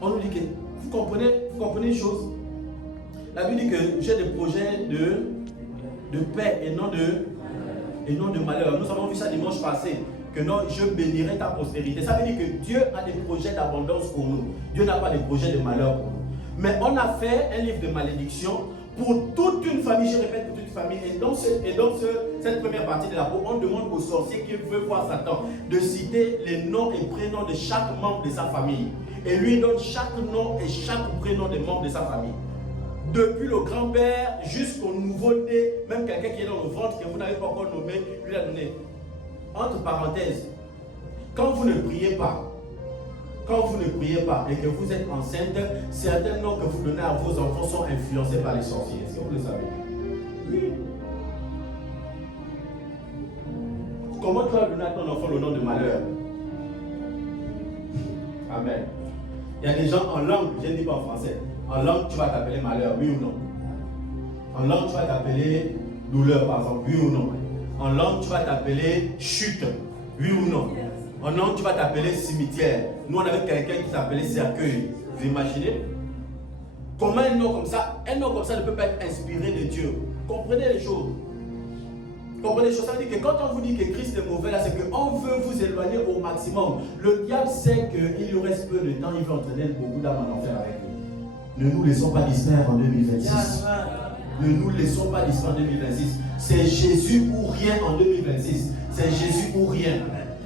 On nous dit que, vous comprenez une chose? La Bible dit que j'ai des projets de paix et non de malheur. Nous avons vu ça dimanche passé. Que non, je bénirai ta postérité. Ça veut dire que Dieu a des projets d'abondance pour nous. Dieu n'a pas des projets de malheur pour nous. Mais on a fait un livre de malédiction pour toute une famille, je répète, pour toute une famille. Et dans cette première partie de la peau, on demande au sorcier qui veut voir Satan de citer les noms et prénoms de chaque membre de sa famille. Et lui donne chaque nom et chaque prénom des membres de sa famille. Depuis le grand-père jusqu'au nouveau-né, même quelqu'un qui est dans le ventre que vous n'avez pas encore nommé, lui a donné. Entre parenthèses, quand vous ne priez pas, et que vous êtes enceinte, certains noms que vous donnez à vos enfants sont influencés par les sorciers. Est-ce que vous le savez? Oui. Comment tu vas donner à ton enfant le nom de malheur? Amen. Il y a des gens en langue, je ne dis pas en français, en langue tu vas t'appeler malheur, oui ou non? En langue tu vas t'appeler douleur par exemple, oui ou non? En langue tu vas t'appeler chute, oui ou non? En langue tu vas t'appeler cimetière. Nous on avait quelqu'un qui s'appelait cercueil. Vous imaginez? Comment un nom comme ça ne peut pas être inspiré de Dieu? Comprenez les choses. Comprenez les choses. Ça veut dire que quand on vous dit que Christ est mauvais, là, c'est qu'on veut vous éloigner au maximum. Le diable sait qu'il nous reste peu de temps, il veut entraîner beaucoup d'âmes en enfer avec nous. Ne nous laissons pas distraire en 2026. Ne nous laissons pas distraire en 2026. C'est Jésus ou rien en 2026. C'est Jésus ou rien.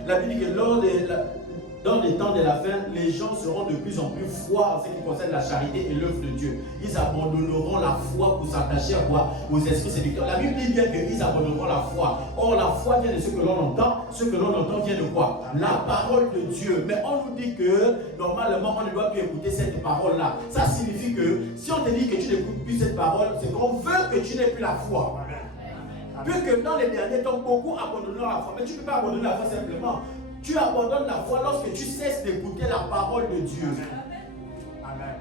La Bible dit que dans les temps de la fin, les gens seront de plus en plus froids en ce qui concerne la charité et l'œuvre de Dieu. Ils abandonneront la foi pour s'attacher à quoi? Aux esprits séducteurs. La Bible dit bien qu'ils abandonneront la foi. Or, la foi vient de ce que l'on entend. Ce que l'on entend vient de quoi? La parole de Dieu. Mais on nous dit que normalement, on ne doit plus écouter cette parole-là. Ça signifie que si on te dit que tu n'écoutes plus cette parole, c'est qu'on veut que tu n'aies plus la foi. Puisque dans les derniers temps, beaucoup abandonneront la foi. Mais tu ne peux pas abandonner la foi simplement. Tu abandonnes la foi lorsque tu cesses d'écouter la parole de Dieu. Amen.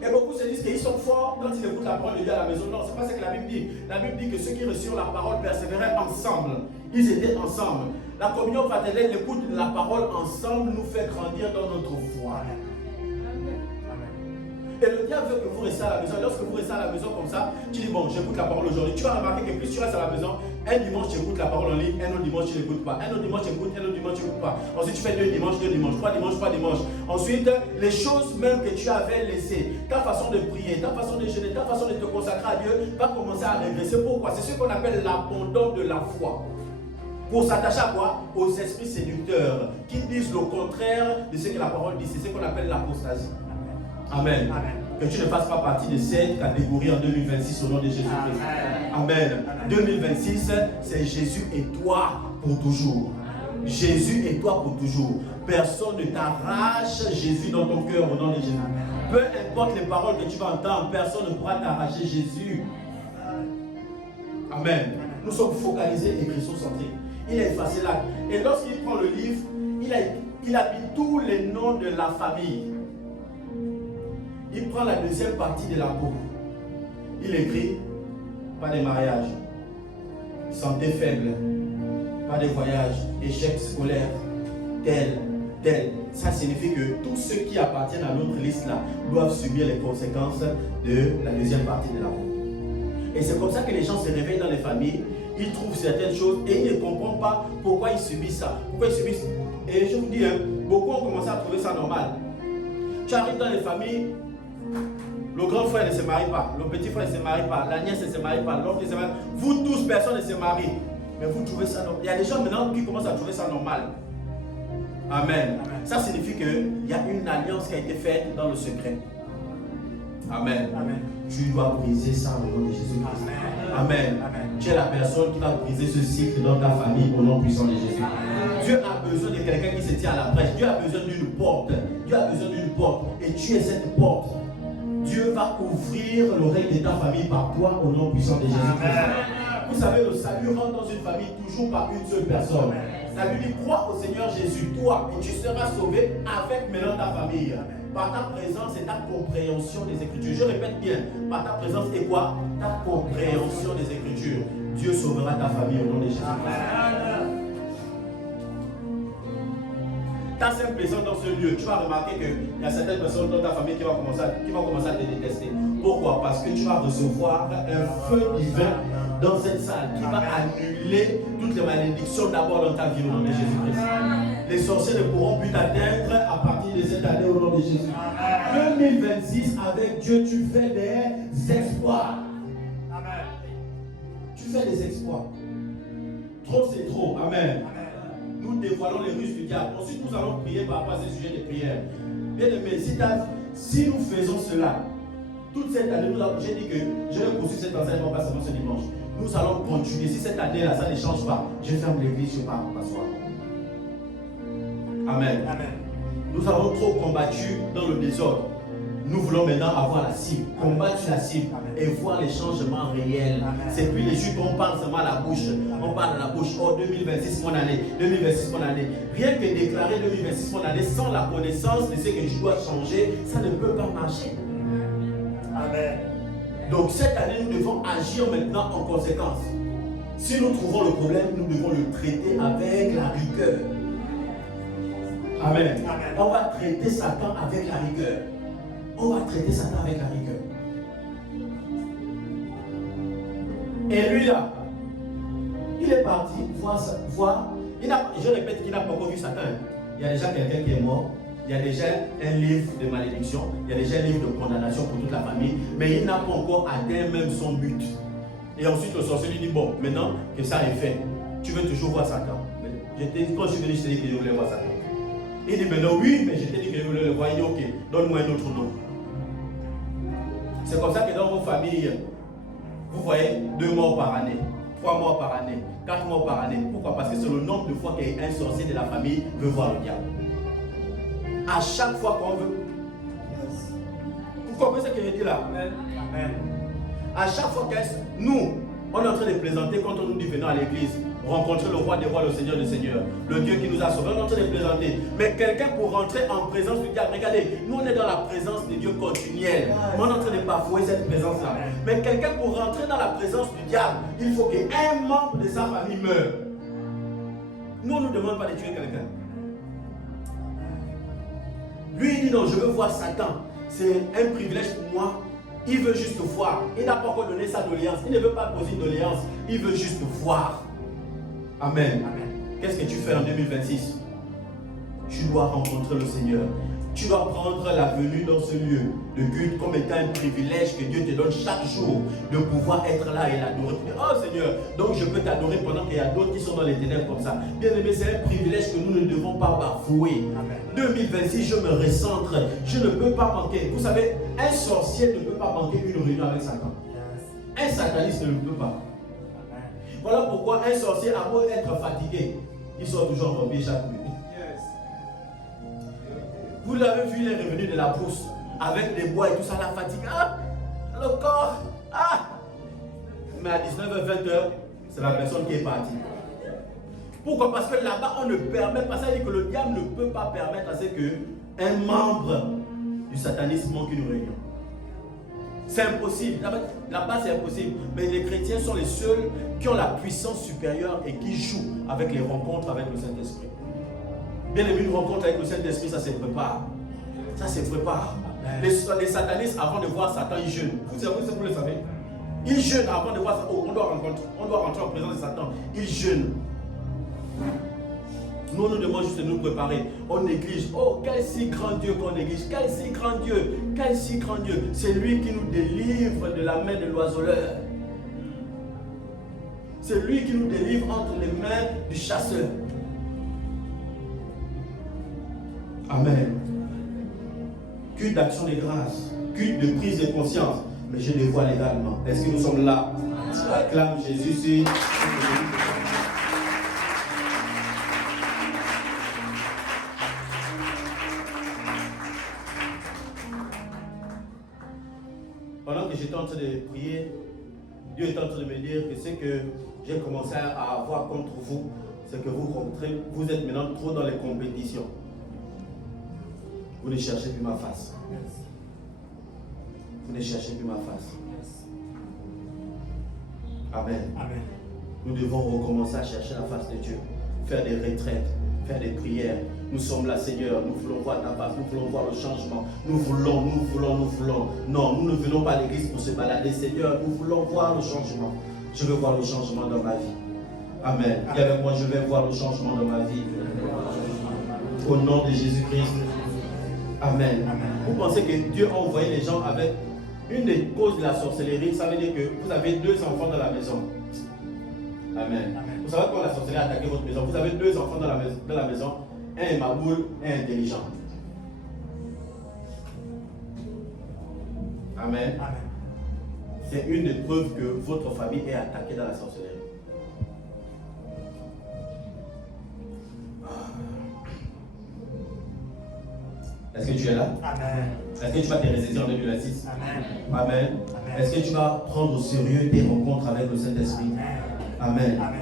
Et beaucoup se disent qu'ils sont forts quand ils écoutent la parole de Dieu à la maison. Non, ce n'est pas ce que la Bible dit. La Bible dit que ceux qui reçurent la parole persévéraient ensemble. Ils étaient ensemble. La communion fraternelle, l'écoute de la parole ensemble nous fait grandir dans notre foi. Et le diable veut que vous restiez à la maison. Lorsque vous restez à la maison comme ça, tu dis bon, j'écoute la parole aujourd'hui. Tu vas remarquer que plus tu restes à la maison, un dimanche tu écoutes la parole en ligne, un autre dimanche tu n'écoutes pas. Un autre dimanche tu écoutes, un autre dimanche tu n'écoutes pas. Ensuite tu fais deux dimanches, trois dimanches. Ensuite, les choses même que tu avais laissées, ta façon de prier, ta façon de jeûner, ta façon de te consacrer à Dieu, va commencer à régresser. Pourquoi? C'est ce qu'on appelle l'abandon de la foi. Pour s'attacher à quoi? Aux esprits séducteurs qui disent le contraire de ce que la parole dit. C'est ce qu'on appelle l'apostasie. Amen. Amen. Que tu ne fasses pas partie de cette catégorie en 2026 au nom de Jésus-Christ. Amen. 2026, c'est Jésus et toi pour toujours. Jésus et toi pour toujours. Personne ne t'arrache Jésus dans ton cœur au nom de Jésus. Peu importe les paroles que tu vas entendre, personne ne pourra t'arracher Jésus. Amen. Nous sommes focalisés et christocentriques. Il a effacé l'acte. Et lorsqu'il prend le livre, il a mis tous les noms de la famille. Il prend la deuxième partie de la peau. Il écrit pas de mariage, santé faible, pas de voyage, échec scolaire, tel. Ça signifie que tous ceux qui appartiennent à l'autre liste là doivent subir les conséquences de la deuxième partie de la peau. Et c'est comme ça que les gens se réveillent dans les familles, ils trouvent certaines choses et ils ne comprennent pas pourquoi ils subissent ça. Pourquoi ils subissent. Et je vous dis, beaucoup ont commencé à trouver ça normal. Tu arrives dans les familles. Le grand frère ne se marie pas, le petit frère ne se marie pas, la nièce ne se marie pas, l'oncle ne se marie pas. Vous tous, personne ne se marie. Mais vous trouvez ça normal. Il y a des gens maintenant qui commencent à trouver ça normal. Amen. Ça signifie qu'il y a une alliance qui a été faite dans le secret. Amen. Amen. Tu dois briser ça au nom de Jésus-Christ. Amen. Amen. Tu es la personne qui va briser ce cycle dans ta famille au nom puissant de Jésus. Amen. Dieu a besoin de quelqu'un qui se tient à la brèche. Dieu a besoin d'une porte. Dieu a besoin d'une porte. Et tu es cette porte. Dieu va ouvrir l'oreille de ta famille par toi au nom puissant de Jésus-Christ. Vous savez, le salut rentre dans une famille toujours par une seule personne. La Bible dit, crois au Seigneur Jésus, toi, et tu seras sauvé avec maintenant ta famille. Par ta présence et ta compréhension des Écritures. Je répète bien, par ta présence et quoi? Ta compréhension des Écritures. Dieu sauvera ta famille au nom de Jésus-Christ. Ta simple présence dans ce lieu, tu vas remarquer qu'il y a certaines personnes dans ta famille qui vont commencer à te détester. Pourquoi? Parce que tu vas recevoir un feu divin dans cette salle qui va annuler toutes les malédictions d'abord dans ta vie au nom de Jésus-Christ. Les sorciers ne pourront plus t'atteindre à partir de cette année au nom de Jésus. 2026, avec Dieu, tu fais des exploits. Amen. Tu fais des exploits. Trop, c'est trop. Amen. Nous dévoilons les ruses du diable. Ensuite, nous allons prier par rapport à ces sujets de prière. Bien aimé, si nous faisons cela, toute cette année, j'ai dit que je vais poursuivre cet enseignement pas seulement ce dimanche. Nous allons continuer. Si cette année-là, ça ne change pas, je ferme l'église, je pars m'asseoir. Amen. Amen. Nous avons trop combattu dans le désordre. Nous voulons maintenant avoir la cible, combattre la cible et voir les changements réels. C'est plus les jus qu'on parle seulement à la bouche. On parle à la bouche, oh 2026 mon année, 2026 mon année. Rien que déclarer 2026 mon année sans la connaissance de ce que je dois changer, ça ne peut pas marcher. Amen. Donc cette année, nous devons agir maintenant en conséquence. Si nous trouvons le problème, nous devons le traiter avec la rigueur. Amen. Amen. On va traiter Satan avec la rigueur. On va traiter Satan avec la rigueur. Et lui là, il est parti voir. Je répète qu'il n'a pas encore vu Satan. Il y a déjà quelqu'un qui est mort. Il y a déjà un livre de malédiction. Il y a déjà un livre de condamnation pour toute la famille. Mais il n'a pas encore atteint même son but. Et ensuite le sorcier lui dit, bon, maintenant que ça est fait, tu veux toujours voir Satan. Quand je suis venu, je t'ai dit que je voulais voir Satan. Il dit, maintenant oui, mais je t'ai dit que je voulais le voir. Il dit, ok, donne-moi un autre nom. C'est comme ça que dans vos familles, vous voyez 2 morts par année, 3 morts par année, 4 morts par année. Pourquoi? Parce que c'est le nombre de fois qu'un sorcier de la famille veut voir le diable. À chaque fois qu'on veut. Vous comprenez ce que je dis là? Amen. À chaque fois que nous, on est en train de plaisanter quand on nous dit venons à l'église, rencontrer le roi des rois, le Seigneur des seigneurs, le Dieu qui nous a sauvés, on est en train de plaisanter. Mais quelqu'un pour rentrer en présence du diable, regardez, nous on est dans la présence de Dieu continuelle. On est en train de bafouer cette présence-là. Mais quelqu'un pour rentrer dans la présence du diable, il faut qu'un membre de sa famille meure. Nous on ne nous demande pas de tuer quelqu'un. Lui il dit non, je veux voir Satan. C'est un privilège pour moi. Il veut juste voir. Il n'a pas encore donné sa doléance. Il ne veut pas poser une doléance. Il veut juste voir. Amen. Qu'est-ce que tu fais en 2026? Tu dois rencontrer le Seigneur. Tu dois prendre la venue dans ce lieu de culte comme étant un privilège que Dieu te donne chaque jour de pouvoir être là et l'adorer. Oh Seigneur, donc je peux t'adorer pendant qu'il y a d'autres qui sont dans les ténèbres comme ça. Bien aimé, c'est un privilège que nous ne devons pas bafouer. 2026, je me recentre. Je ne peux pas manquer. Vous savez, un sorcier ne peut pas manquer une réunion avec Satan. Un sataniste ne le peut pas. Voilà pourquoi un sorcier a beau être fatigué, il sort toujours en pied chaque nuit. Vous l'avez vu, il est revenu de la brousse avec les bois et tout ça, la fatigue. Ah, le corps. Ah. Mais à 19h, 20h, c'est la personne qui est partie. Pourquoi? Parce que là-bas, on ne permet pas ça. Ça veut dire que le diable ne peut pas permettre à ce qu'un membre du satanisme manque une réunion. C'est impossible. Là-bas, c'est impossible. Mais les chrétiens sont les seuls qui ont la puissance supérieure et qui jouent avec les rencontres avec le Saint-Esprit. Bien aimé, une rencontre avec le Saint-Esprit, ça se prépare. Ça se prépare. Les satanistes, avant de voir Satan, ils jeûnent. Vous le savez. Ils jeûnent avant de voir Satan. Oh, on doit rentrer en présence de Satan. Ils jeûnent. Nous, on nous demande juste de nous préparer. On néglige. Oh, quel si grand Dieu qu'on néglige. Quel si grand Dieu. Quel si grand Dieu. C'est lui qui nous délivre de la main de l'oiseleur. C'est lui qui nous délivre entre les mains du chasseur. Amen. Culte d'action de grâce, culte de prise de conscience, mais je dévoile également. Est-ce que nous sommes là? Acclame Jésus. Pendant que j'étais en train de prier, Dieu est en train de me dire que ce que j'ai commencé à avoir contre vous, c'est que vous êtes maintenant trop dans les compétitions. Vous ne cherchez plus ma face. Vous ne cherchez plus ma face. Amen. Amen. Nous devons recommencer à chercher la face de Dieu. Faire des retraites, faire des prières. Nous sommes là, Seigneur. Nous voulons voir ta face. Nous voulons voir le changement. Nous voulons. Non, nous ne venons pas à l'église pour se balader, Seigneur. Nous voulons voir le changement. Je veux voir le changement dans ma vie. Amen. Et avec moi, je vais voir le changement dans ma vie. Au nom de Jésus-Christ. Amen. Vous pensez que Dieu a envoyé les gens avec une des causes de la sorcellerie, ça veut dire que vous avez 2 enfants dans la maison. Amen. Vous savez quand la sorcellerie a attaqué votre maison, vous avez 2 enfants dans la maison, un est maboule, un est intelligent. Amen. C'est une des preuves que votre famille est attaquée dans la sorcellerie. Est-ce que tu es là? Amen. Est-ce que tu vas te ressaisir en 2026? Amen. Amen. Est-ce que tu vas prendre au sérieux tes rencontres avec le Saint-Esprit? Amen. Amen.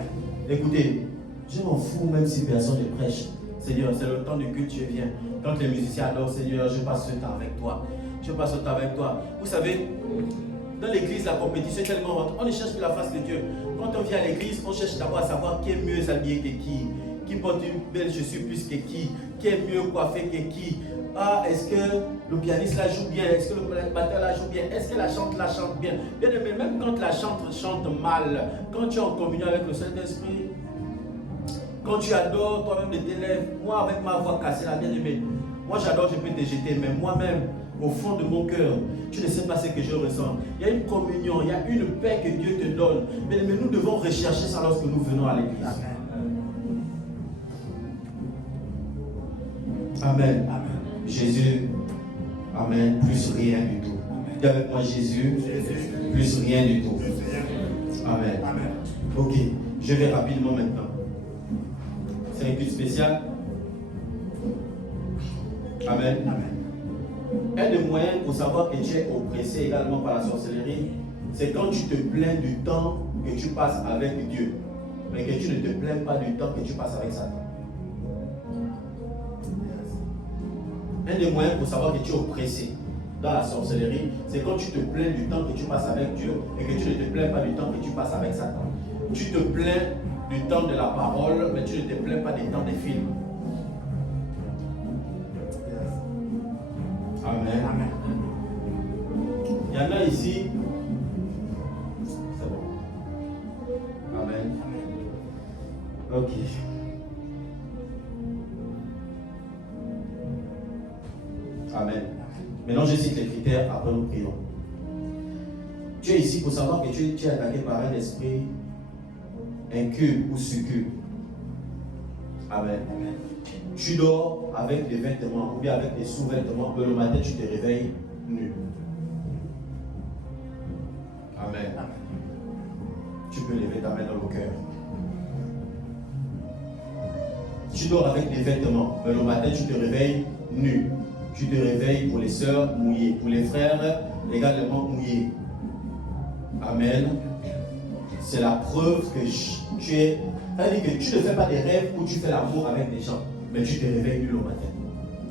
Écoutez, je m'en fous même si personne ne prêche. Seigneur, c'est le temps du culte, je viens. Quand les musiciens adorent, Seigneur, je passe ce temps avec toi. Je passe ce temps avec toi. Vous savez, dans l'église, la compétition est tellement haute. On ne cherche plus la face de Dieu. Quand on vient à l'église, on cherche d'abord à savoir qui est mieux habillé que qui porte une belle chaussure plus que qui est mieux coiffé que qui. Ah, est-ce que le pianiste la joue bien? Est-ce que le batteur la joue bien? Est-ce que la chante bien? Bien aimé, même quand la chante mal, quand tu es en communion avec le Saint-Esprit, quand tu adores toi-même de tes lèvres, moi avec ma voix cassée, la bien aimée, moi j'adore, je peux te jeter, mais moi-même, au fond de mon cœur, tu ne sais pas ce que je ressens. Il y a une communion, il y a une paix que Dieu te donne. Mais nous devons rechercher ça lorsque nous venons à l'église. Amen. Amen. Jésus, amen, plus rien du tout. Dis avec moi Jésus, plus rien du tout. Amen. Amen. Ok, je vais rapidement maintenant. C'est un culte spécial. Amen. Amen. Un des moyens pour savoir que tu es oppressé également par la sorcellerie, c'est quand tu te plains du temps que tu passes avec Dieu, mais que tu ne te plains pas du temps que tu passes avec Satan. Un des moyens pour savoir que tu es oppressé dans la sorcellerie, c'est quand tu te plains du temps que tu passes avec Dieu et que tu ne te plains pas du temps que tu passes avec Satan. Tu te plains du temps de la parole, mais tu ne te plains pas du temps des films. Amen. Amen. Il y en a ici. C'est bon. Amen. Ok. Amen. Maintenant, je cite les critères, après nous prions. Tu es ici pour savoir que tu es attaqué par un esprit incube ou succube. Amen. Amen. Tu dors avec des vêtements ou bien avec des sous-vêtements, mais le matin tu te réveilles nu. Amen. Amen. Tu peux lever ta main dans le cœur. Tu dors avec des vêtements, mais le matin tu te réveilles nu. Tu te réveilles pour les sœurs mouillées, pour les frères également mouillés. Amen. C'est la preuve que tu es. C'est-à-dire que tu ne fais pas des rêves où tu fais l'amour avec des gens, mais tu te réveilles nu le matin.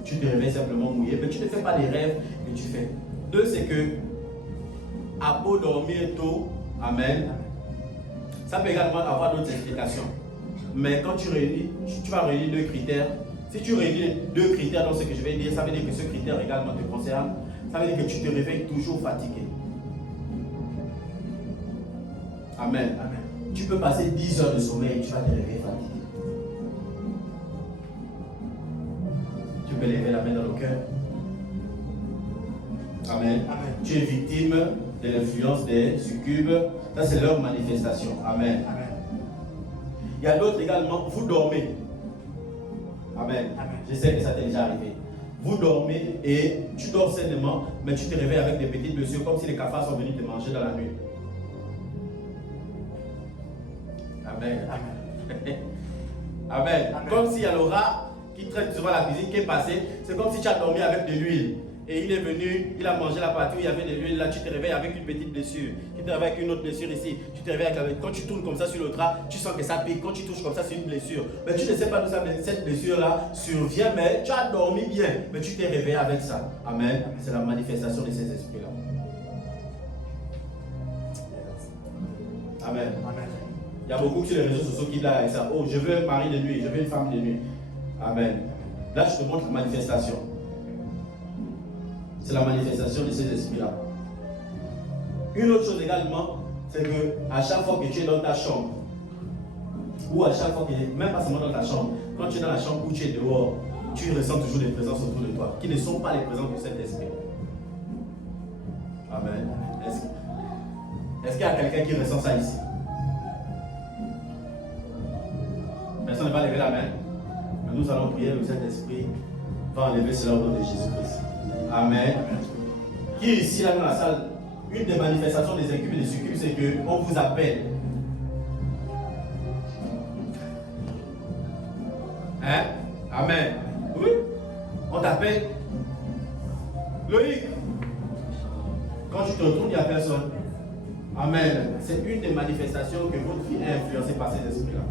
Tu te réveilles simplement mouillé, mais tu ne fais pas des rêves que tu fais. 2, c'est que, à beau dormir tôt, amen. Ça peut également avoir d'autres explications. Mais quand tu vas réunir 2 critères. Si tu réunis 2 critères dans ce que je vais dire, ça veut dire que ce critère également te concerne. Ça veut dire que tu te réveilles toujours fatigué. Amen. Amen. Tu peux passer 10 heures de sommeil et tu vas te réveiller fatigué. Tu peux lever la main dans le cœur. Amen. Amen. Tu es victime de l'influence des succubes. Ça, c'est leur manifestation. Amen. Amen. Il y a d'autres également, vous dormez. Amen. Amen. Je sais que ça t'est déjà arrivé. Vous dormez et tu dors sainement, mais tu te réveilles avec des petites blessures, comme si les cafards sont venus te manger dans la nuit. Amen. Amen. Amen. Amen. Comme s'il y a le rat qui traîne devant la cuisine qui est passé, c'est comme si tu as dormi avec de l'huile. Et il est venu, il a mangé la partie où il y avait de l'huile. Là, tu te réveilles avec une petite blessure. Tu te réveilles avec une autre blessure ici. Tu te réveilles avec quand tu tournes comme ça sur le drap, tu sens que ça pique. Quand tu touches comme ça, c'est une blessure. Mais tu ne sais pas d'où ça, mais cette blessure-là survient, mais tu as dormi bien. Mais tu t'es réveillé avec ça. Amen. C'est la manifestation de ces esprits-là. Amen. Il y a beaucoup sur les réseaux sociaux qui disent avec ça. Oh, je veux un mari de nuit, je veux une femme de nuit. Amen. Là, je te montre la manifestation. C'est la manifestation de ces esprits-là. Une autre chose également, c'est que à chaque fois que tu es dans ta chambre, ou à chaque fois que, même pas seulement dans ta chambre, quand tu es dans la chambre ou tu es dehors, tu ressens toujours des présences autour de toi, qui ne sont pas les présences du Saint-Esprit. Amen. Est-ce qu'il y a quelqu'un qui ressent ça ici? Personne ne va lever la main. Mais nous allons prier, le Saint-Esprit va enlever cela au nom de Jésus-Christ. Amen. Qui ici, là dans la salle, une des manifestations des incubes et des succubes, c'est qu'on vous appelle. Hein? Amen. Oui. On t'appelle. Loïc. Quand tu te retournes, il n'y a personne. Amen. C'est une des manifestations que votre vie est influencée par ces esprits-là.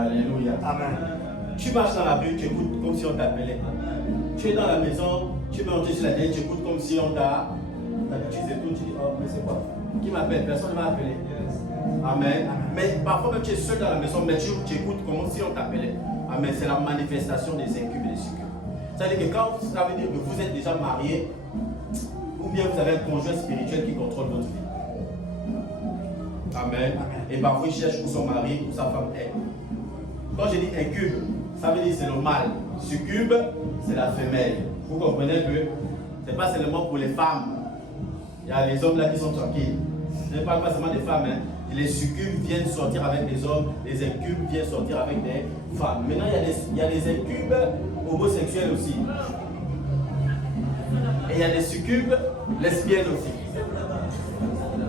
Alléluia. Amen. Tu marches dans la rue, tu écoutes comme si on t'appelait. Tu es dans la maison, tu mets un truc sur la tête, tu écoutes comme si on t'a. Tu écoutes, tu dis, oh, mais c'est quoi? Qui m'appelle? Personne ne m'a appelé. Amen. Mais parfois même tu es seul dans la maison, mais tu écoutes comme si on t'appelait. Amen. C'est la manifestation des incubes et des succubes. Ça veut dire que quand ça veut dire que vous êtes déjà marié, ou bien vous avez un conjoint spirituel qui contrôle votre vie. Amen. Et parfois il cherche où son mari, où sa femme est. Quand je dis incube, ça veut dire c'est le mâle. Succube, c'est la femelle. Vous comprenez que ce n'est pas seulement pour les femmes. Il y a les hommes là qui sont tranquilles. Je ne parle pas seulement des femmes. Hein. Les succubes viennent sortir avec des hommes, les incubes viennent sortir avec des femmes. Maintenant, il y a des incubes homosexuels aussi. Et il y a des succubes lesbiennes aussi.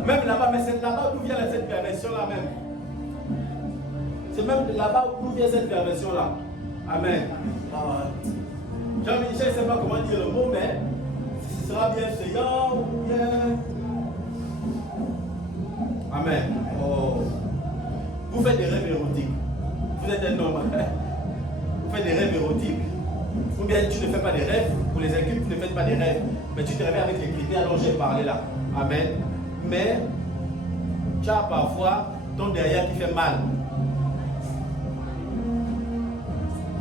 Même là-bas, mais c'est là-bas d'où vient cette perversion-là même. C'est même là-bas où vient cette perversion-là. Amen. Jean-Michel ne sait pas comment dire le mot, mais ce sera bien effrayant ou bien. Amen. Oh. Vous faites des rêves érotiques. Vous êtes un homme. Vous faites des rêves érotiques. Ou bien tu ne fais pas des rêves. Pour les incubes, vous ne faites pas des rêves. Mais tu te réveilles avec les critères dont j'ai parlé là. Amen. Mais tu as parfois ton derrière qui fait mal.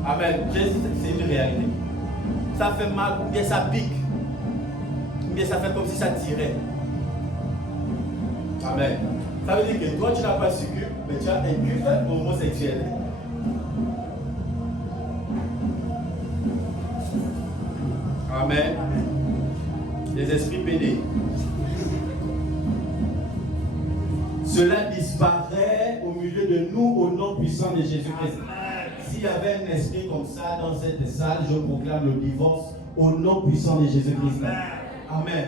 Amen. C'est une réalité. Ça fait mal ou bien ça pique. Ou bien ça fait comme si ça tirait. Amen. Ça veut dire que toi tu n'as pas succube, mais tu as un incube homosexuel. Amen. Les esprits pédés. Cela disparaît au milieu de nous au nom puissant de Jésus-Christ. S'il y avait un esprit comme ça dans cette salle, je proclame le divorce au nom puissant de Jésus-Christ. Amen.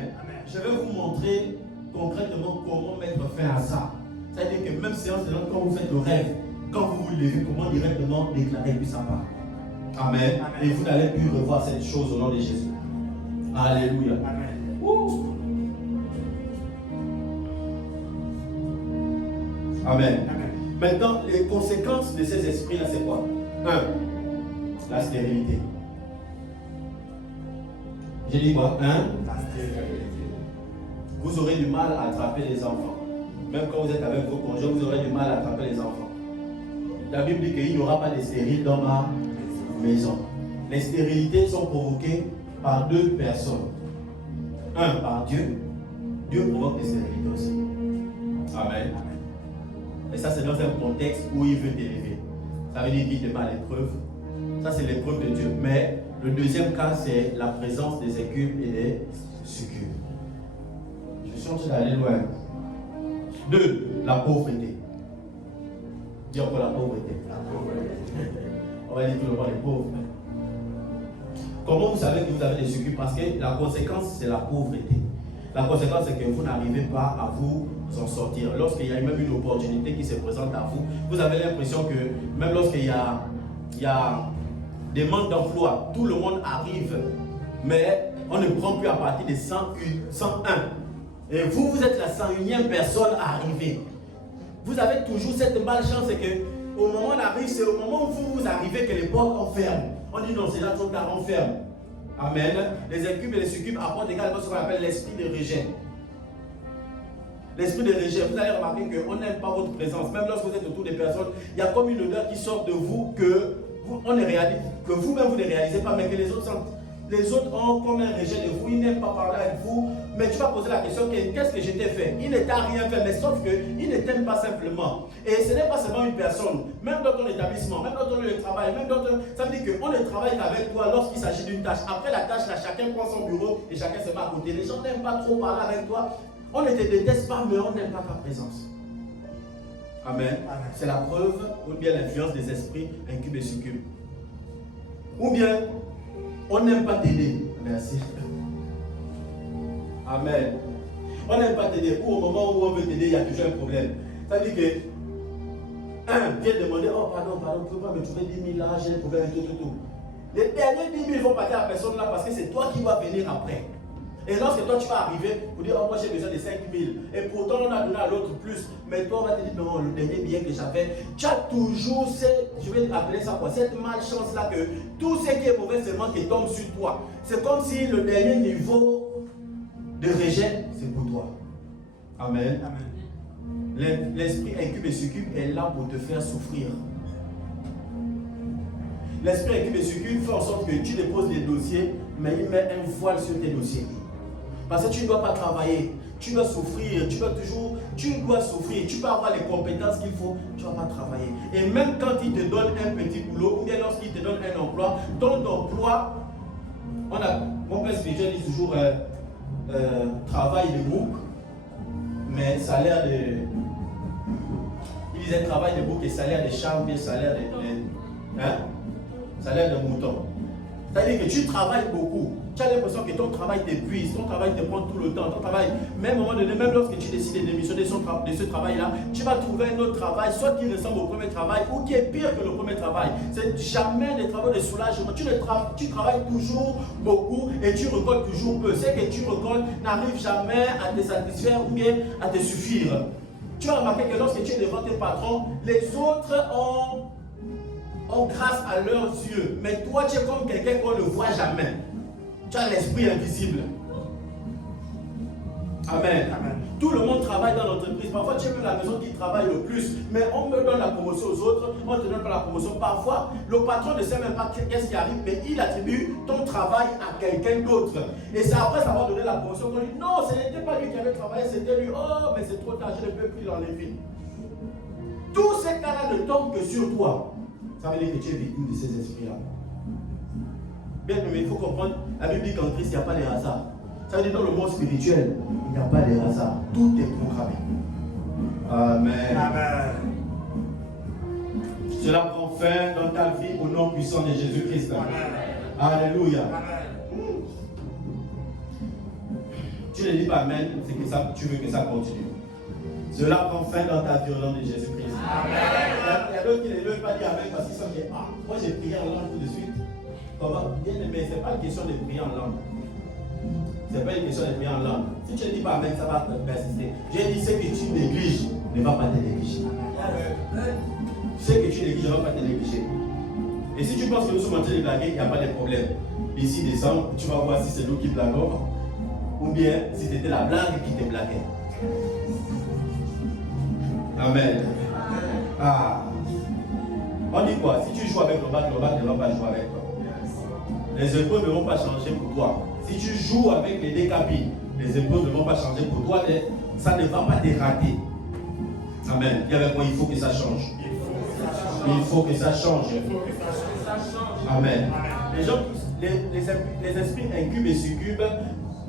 Je vais vous montrer concrètement comment mettre fin à ça. C'est-à-dire que même séance de l'autre, quand vous faites le rêve, quand vous vous levez, comment directement déclarer puis ça part. Amen. Et vous n'allez plus revoir cette chose au nom de Jésus. Alléluia. Amen. Amen. Maintenant, les conséquences de ces esprits-là, c'est quoi? 1. La stérilité. J'ai dit quoi? 1. La stérilité. Vous aurez du mal à attraper les enfants. Même quand vous êtes avec vos conjoints, vous aurez du mal à attraper les enfants. La Bible dit qu'il n'y aura pas de stériles dans ma maison. Les stérilités sont provoquées par 2 personnes. 1, par Dieu. Dieu provoque des stérilités aussi. Amen. Et ça, c'est dans un contexte où il veut t'élever. Ça veut dire qu'il te met à l'épreuve. Ça, c'est l'épreuve de Dieu. Mais le deuxième cas, c'est la présence des incubes et des succubes. Je suis en train d'aller loin. 2. La pauvreté. Dis encore la pauvreté. On va dire tout le monde est pauvre. Comment vous savez que vous avez des succubes? Parce que la conséquence, c'est la pauvreté. La conséquence, c'est que vous n'arrivez pas à vous en sortir. Lorsqu'il y a même une opportunité qui se présente à vous, vous avez l'impression que même lorsqu'il y a des manques d'emploi, tout le monde arrive Mais on ne prend plus à partir de 101. Et vous, vous êtes la 101e personne arrivée. Vous avez toujours cette malchance que au moment où on arrive, c'est au moment où vous arrivez que les portes enferment. On dit non, c'est là trop tard, on ferme. Amen. Les incubes et les succubes apportent également ce qu'on appelle l'esprit de rejet. L'esprit de rejet, vous allez remarquer qu'on n'aime pas votre présence. Même lorsque vous êtes autour des personnes, il y a comme une odeur qui sort de vous que vous-même vous ne réalisez pas, mais que les autres sentent. Les autres ont comme un rejet de vous, ils n'aiment pas parler avec vous. Mais tu vas poser la question, qu'est-ce que je t'ai fait? Il ne t'a rien fait, mais sauf qu'il ne t'aime pas simplement. Et ce n'est pas seulement une personne, même dans ton établissement, même dans ton lieu de travail, même dans ton... Ça veut dire qu'on ne travaille qu'avec toi lorsqu'il s'agit d'une tâche. Après la tâche, là, chacun prend son bureau et chacun se met à côté. Les gens n'aiment pas trop parler avec toi. On ne te déteste pas, mais on n'aime pas ta présence. Amen. C'est la preuve, ou bien l'influence des esprits incubes et succubes. Ou bien, on n'aime pas t'aider. Merci. Amen. On n'aime pas t'aider. Ou au moment où on veut t'aider, il y a toujours un problème. Ça veut dire que, vient demander, oh pardon, tu peux pas me trouver 10 000 là, j'ai un problème, tout. Les derniers 10 000 vont partir à la personne là parce que c'est toi qui vas venir après. Et lorsque toi tu vas arriver pour dire, oh moi j'ai besoin de 5 000, et pourtant on a donné à l'autre plus, mais toi on va te dire, non, le dernier billet que j'avais, tu as toujours je vais appeler ça quoi, cette malchance là que tout ce qui est mauvais seulement qui tombe sur toi. C'est comme si le dernier niveau de rejet, c'est pour toi. Amen. L'esprit incube et succube est là pour te faire souffrir. L'esprit incube et succube fait en sorte que tu déposes des dossiers, mais il met un voile sur tes dossiers. Parce que tu ne dois pas travailler, tu dois souffrir, tu dois souffrir, tu peux avoir les compétences qu'il faut, tu ne vas pas travailler. Et même quand il te donne un petit boulot, ou bien lorsqu'il te donne un emploi, ton emploi, mon père spirituel dit toujours travail de bouc, mais salaire de... Il disait travail de bouc et salaire de charme, bien salaire salaire de mouton. C'est-à-dire que tu travailles beaucoup. Tu as l'impression que ton travail t'épuise, ton travail te prend tout le temps, ton travail, même au moment donné, même lorsque tu décides de démissionner de ce travail-là, tu vas trouver un autre travail, soit qui ressemble au premier travail, ou qui est pire que le premier travail. C'est jamais des travaux de soulagement. Tu travailles toujours beaucoup et tu récoltes toujours peu. Ce que tu récoltes n'arrive jamais à te satisfaire ou bien à te suffire. Tu vas remarquer que lorsque tu es devant tes patrons, les autres ont grâce à leurs yeux. Mais toi, tu es comme quelqu'un qu'on ne voit jamais. Tu as l'esprit invisible. Amen. Tout le monde travaille dans l'entreprise. Parfois, tu es même la maison qui travaille le plus. Mais on me donne la promotion aux autres. On ne te donne pas la promotion. Parfois, le patron ne sait même pas qu'est-ce qui arrive. Mais il attribue ton travail à quelqu'un d'autre. Et c'est après savoir donné la promotion qu'on dit non, ce n'était pas lui qui avait travaillé, c'était lui. Oh, mais c'est trop tard, je ne peux plus l'enlever. Tous ces cas-là ne tombent que sur toi. Ça veut dire que tu es victime de ces esprits-là. Bien, mais il faut comprendre, la Bible dit qu'en Christ, il n'y a pas de hasard. Ça veut dire dans le monde spirituel, il n'y a pas de hasard. Tout est programmé. Amen. Cela prend fin dans ta vie au nom puissant de Jésus-Christ. Alléluia. Tu ne dis pas Amen, c'est que ça, tu veux que ça continue. Cela prend fin dans ta vie au nom de Jésus-Christ. Il y a d'autres qui ne veulent pas dire Amen parce qu'ils sont dit, moi j'ai prié en langue tout de suite. Comment? Bien aimé, ce n'est pas une question de prier en langue. Ce n'est pas une question de prier en langue. Si tu ne dis pas Amen, ça va persister. J'ai dit ce que tu négliges ne va pas te négliger. Ce que tu négliges ne va pas te négliger. Et si tu penses que nous sommes en train de blaguer, il n'y a pas de problème. D'ici décembre, tu vas voir si c'est nous qui blaguons ou bien si c'était la blague qui te blaguait. Amen. On dit quoi? Si tu joues avec le bac ne va pas jouer avec toi. Les épreuves ne vont pas changer pour toi. Si tu joues avec les décapis, les épreuves ne vont pas changer pour toi. Ça ne va pas te rater. Amen. Dis avec moi, il faut que ça change. Il faut que ça change. Amen. Les gens, les esprits incubes et succubes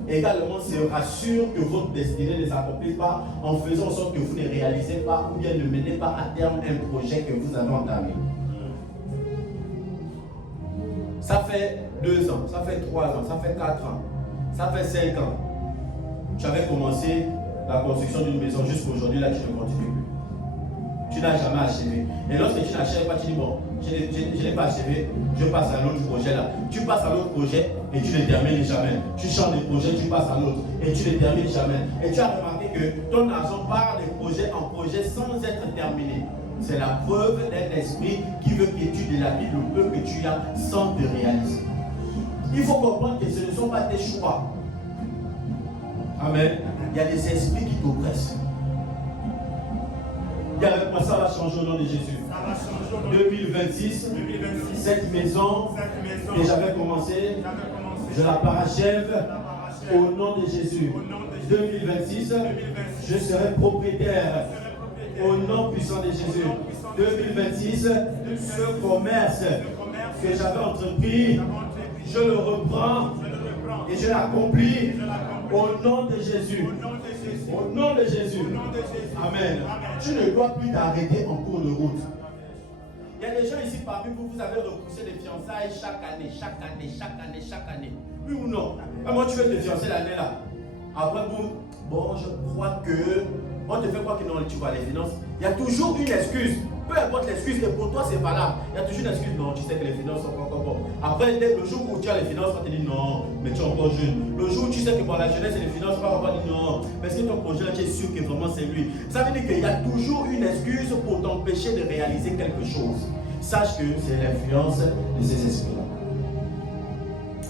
également se rassurent que votre destinée ne s'accomplit pas en faisant en sorte que vous ne réalisez pas ou bien ne menez pas à terme un projet que vous avez entamé. Ça fait 2 ans, ça fait 3 ans, ça fait 4 ans, ça fait 5 ans. Tu avais commencé la construction d'une maison jusqu'à aujourd'hui, là tu ne continues plus. tu n'as jamais achevé. Et lorsque tu n'achèves pas, tu dis bon, je n'ai pas achevé, je passe à l'autre projet là. Tu passes à l'autre projet et tu ne termines jamais. Tu changes de projet, tu passes à l'autre et tu ne termines jamais. Et tu as remarqué que ton argent part de projet en projet sans être terminé. C'est la preuve d'un esprit qui veut que tu dilapides le peu que tu as sans te réaliser. Il faut comprendre que ce ne sont pas tes choix. Amen. Il y a des esprits qui t'oppressent. Dis avec moi, ça va changer au nom de Jésus. 2026, cette maison que j'avais commencé, je la parachève au nom de Jésus. 2026, je serai propriétaire au nom puissant de Jésus. 2026, ce commerce que j'avais entrepris, je le reprends et je l'accomplis au nom de Jésus. Au nom de Jésus. Amen. Tu ne dois plus t'arrêter en cours de route. Il y a des gens ici parmi vous, vous avez repoussé les fiançailles chaque année. Oui ou non? Moi, tu veux te fiancer l'année là. Après, bon, je crois que. On te fait quoi que non, tu vois les finances. Il y a toujours une excuse. Peu importe l'excuse, et pour toi c'est valable. Il y a toujours une excuse. Non, tu sais que les finances sont pas encore bonnes. Après, le jour où tu as les finances, on te dit non, mais tu es encore jeune. Le jour où tu sais que pour la jeunesse et les finances, on va dire non, parce que ton projet, tu es sûr que vraiment c'est lui. Ça veut dire qu'il y a toujours une excuse pour t'empêcher de réaliser quelque chose. Sache que c'est l'influence de ces esprits-là.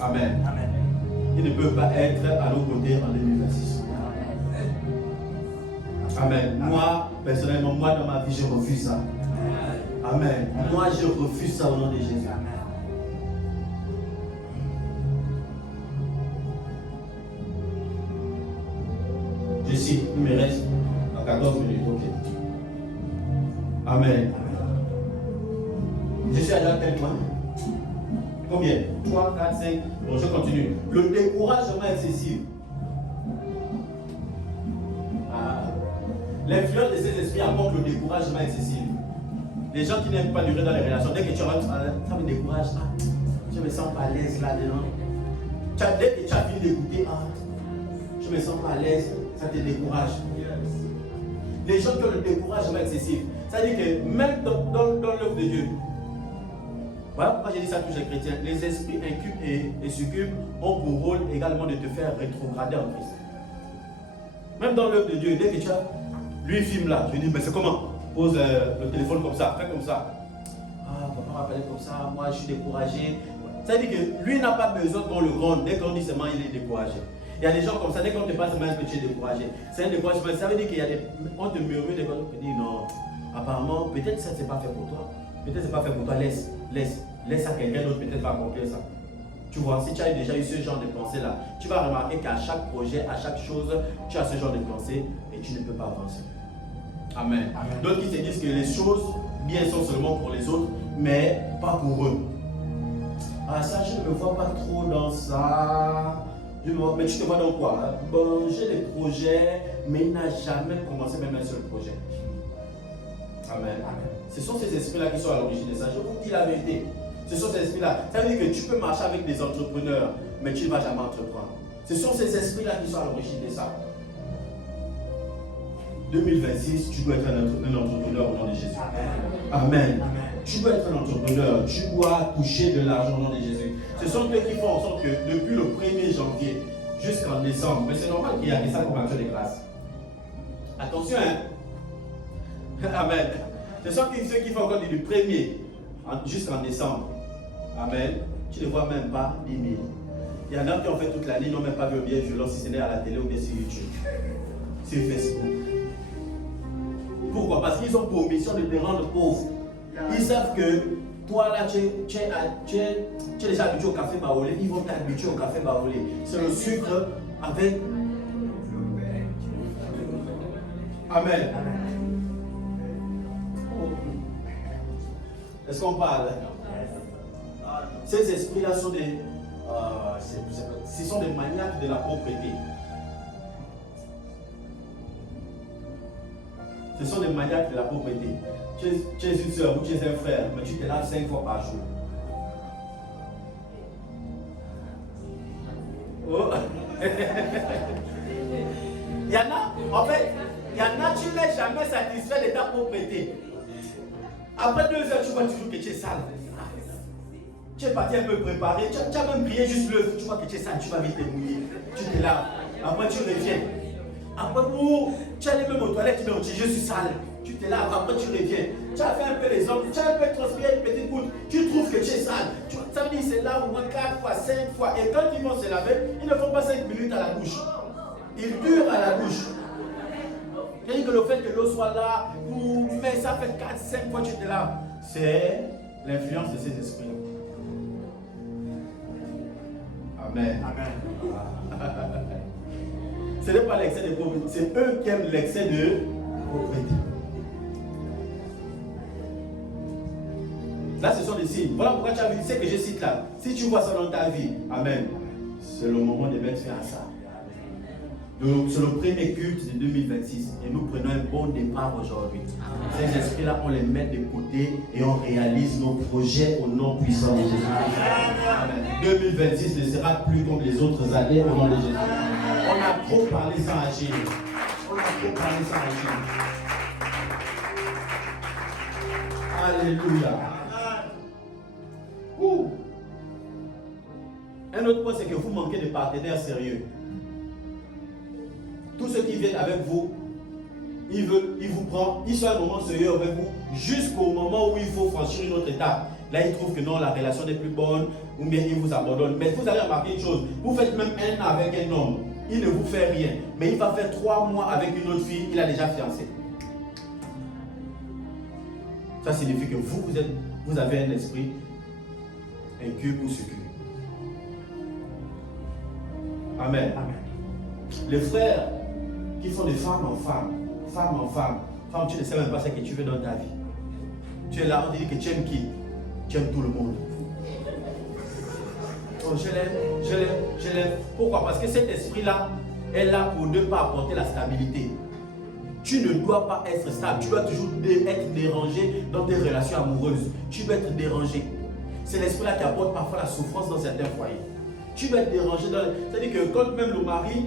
Amen. Amen. Ils ne peuvent pas être à nos côtés en 2026. Amen. Moi, personnellement, moi dans ma vie, je refuse ça. Amen. Moi, je refuse ça au nom de Jésus. Je cite, il me reste 14 minutes. Ok. Amen. Je suis à quel point? Combien? 3, 4, 5. Bon, je continue. Le découragement excessif. L'influence de ces esprits apporte le découragement excessif. Les gens qui n'aiment pas durer dans les relations, dès que tu rentres, ça me décourage. Je me sens pas à l'aise là-dedans. Dès que tu as fini d'écouter, je me sens pas à l'aise, ça te décourage. Les gens qui ont le découragement excessif, ça veut dire que même dans l'œuvre de Dieu, voilà pourquoi j'ai dit ça à tous les chrétiens, les esprits incubes et succubes ont pour rôle également de te faire rétrograder en Christ. Même dans l'œuvre de Dieu, dès que tu as. Lui, il filme là. Je lui dis, mais c'est comment? Pose le téléphone comme ça, fais comme ça. Papa m'a parlé comme ça, moi je suis découragé. Ça veut dire que lui n'a pas besoin qu'on le gronde. Dès qu'on dit seulement, il est découragé. Il y a des gens comme ça, dès qu'on te passe seulement, tu es découragé. C'est un découragement. Ça veut dire qu'il y a des. On te murmure des choses, on te dit non. Apparemment, peut-être ça, c'est pas fait pour toi. Peut-être c'est pas fait pour toi. Laisse à quelqu'un d'autre, peut-être va accomplir ça. Tu vois, si tu as déjà eu ce genre de pensée là, tu vas remarquer qu'à chaque projet, à chaque chose, tu as ce genre de pensée et tu ne peux pas avancer. Amen. D'autres qui se disent que les choses bien sont seulement pour les autres, mais pas pour eux. Ça, je ne me vois pas trop dans ça. Mais tu te vois dans quoi? Bon, j'ai des projets, mais il n'a jamais commencé même un seul projet. Amen. Ce sont ces esprits-là qui sont à l'origine de ça. Je vous dis la vérité. Ce sont ces esprits-là. Ça veut dire que tu peux marcher avec des entrepreneurs, mais tu ne vas jamais entreprendre. Ce sont ces esprits-là qui sont à l'origine de ça. 2026, tu dois être un entrepreneur au nom de Jésus. Amen. Amen. Tu dois être un entrepreneur. Tu dois toucher de l'argent au nom de Jésus. Ce sont eux qui font en sorte que depuis le 1er janvier jusqu'en décembre, mais c'est normal qu'il y ait ça comme action de grâce. Attention, hein. Amen. Ce sont ceux qui font encore du 1er jusqu'en décembre. Amen. Tu ne vois même pas 10 000. Il y en a qui ont fait toute l'année, ils n'ont même pas vu un billet violent si ce n'est à la télé ou bien sur YouTube, sur Facebook. Pourquoi? Parce qu'ils ont pour mission de te rendre pauvre. Ils savent que toi là, tu es déjà habitué au café baolé, ils vont t'habituer au café baolé. C'est le sucre avec. Amen. Est-ce qu'on parle? Ces esprits-là sont des. Ce sont des maniaques de la propriété. Ce sont des maniaques de la propriété. Tu es une soeur ou tu es un frère, mais tu te laves 5 fois par jour. Oh. Il y en a, en fait, il y en a, tu n'es jamais satisfait de ta propriété. Après 2 heures, tu vois toujours que tu es sale. Tu es parti un peu préparé, tu as même prié juste le, tu vois que tu es sale, tu vas vite te mouiller. Tu te laves. Après, tu reviens. Après, tu allais même aux toilettes, tu dis, je suis sale. Tu te laves, après tu reviens. Tu as fait un peu les ongles, tu as un peu transpiré une petite goutte. Tu trouves que tu es sale. Ça veut dire qu'ils se lavent au moins 4 fois, 5 fois. Et quand ils vont se laver, ils ne font pas 5 minutes à la bouche. Ils durent à la bouche. C'est-à-dire que le fait que l'eau soit là, mais ça fait 4-5 fois que tu te laves. C'est l'influence de ces esprits. Amen. Amen. Ce n'est pas l'excès de pauvreté, c'est eux qui aiment l'excès de pauvreté. Là, ce sont des signes. Voilà pourquoi tu as vu, c'est que je cite là. Si tu vois ça dans ta vie, amen, c'est le moment de mettre fin à ça. Donc, c'est le premier culte de 2026 et nous prenons un bon départ aujourd'hui. Ces esprits-là, on les met de côté et on réalise nos projets au nom puissant de Jésus. 2026 ne sera plus comme les autres années au nom de Jésus. On a trop parlé sans agir. On a trop parlé sans agir. Alléluia. Un autre point, c'est que vous manquez de partenaires sérieux. Tous ceux qui viennent avec vous, ils vous prennent, ils sont à un moment sérieux avec vous, jusqu'au moment où il faut franchir une autre étape. Là, ils trouvent que non, la relation n'est plus bonne, ou bien ils vous abandonnent. Mais vous allez remarquer une chose, vous faites même 1 an avec un homme, il ne vous fait rien. Mais il va faire 3 mois avec une autre fille, il a déjà fiancé. Ça signifie que vous avez un esprit incube ou succube. Amen. Amen. Les frères qui font de femme en femme, femme, tu ne sais même pas ce que tu veux dans ta vie. Tu es là, on te dit que tu aimes qui? Tu aimes tout le monde. Oh, je l'aime. Pourquoi? Parce que cet esprit-là est là pour ne pas apporter la stabilité. Tu ne dois pas être stable, tu dois toujours être dérangé dans tes relations amoureuses. Tu dois être dérangé. C'est l'esprit-là qui apporte parfois la souffrance dans certains foyers. Tu vas être dérangé dans... C'est-à-dire que quand même le mari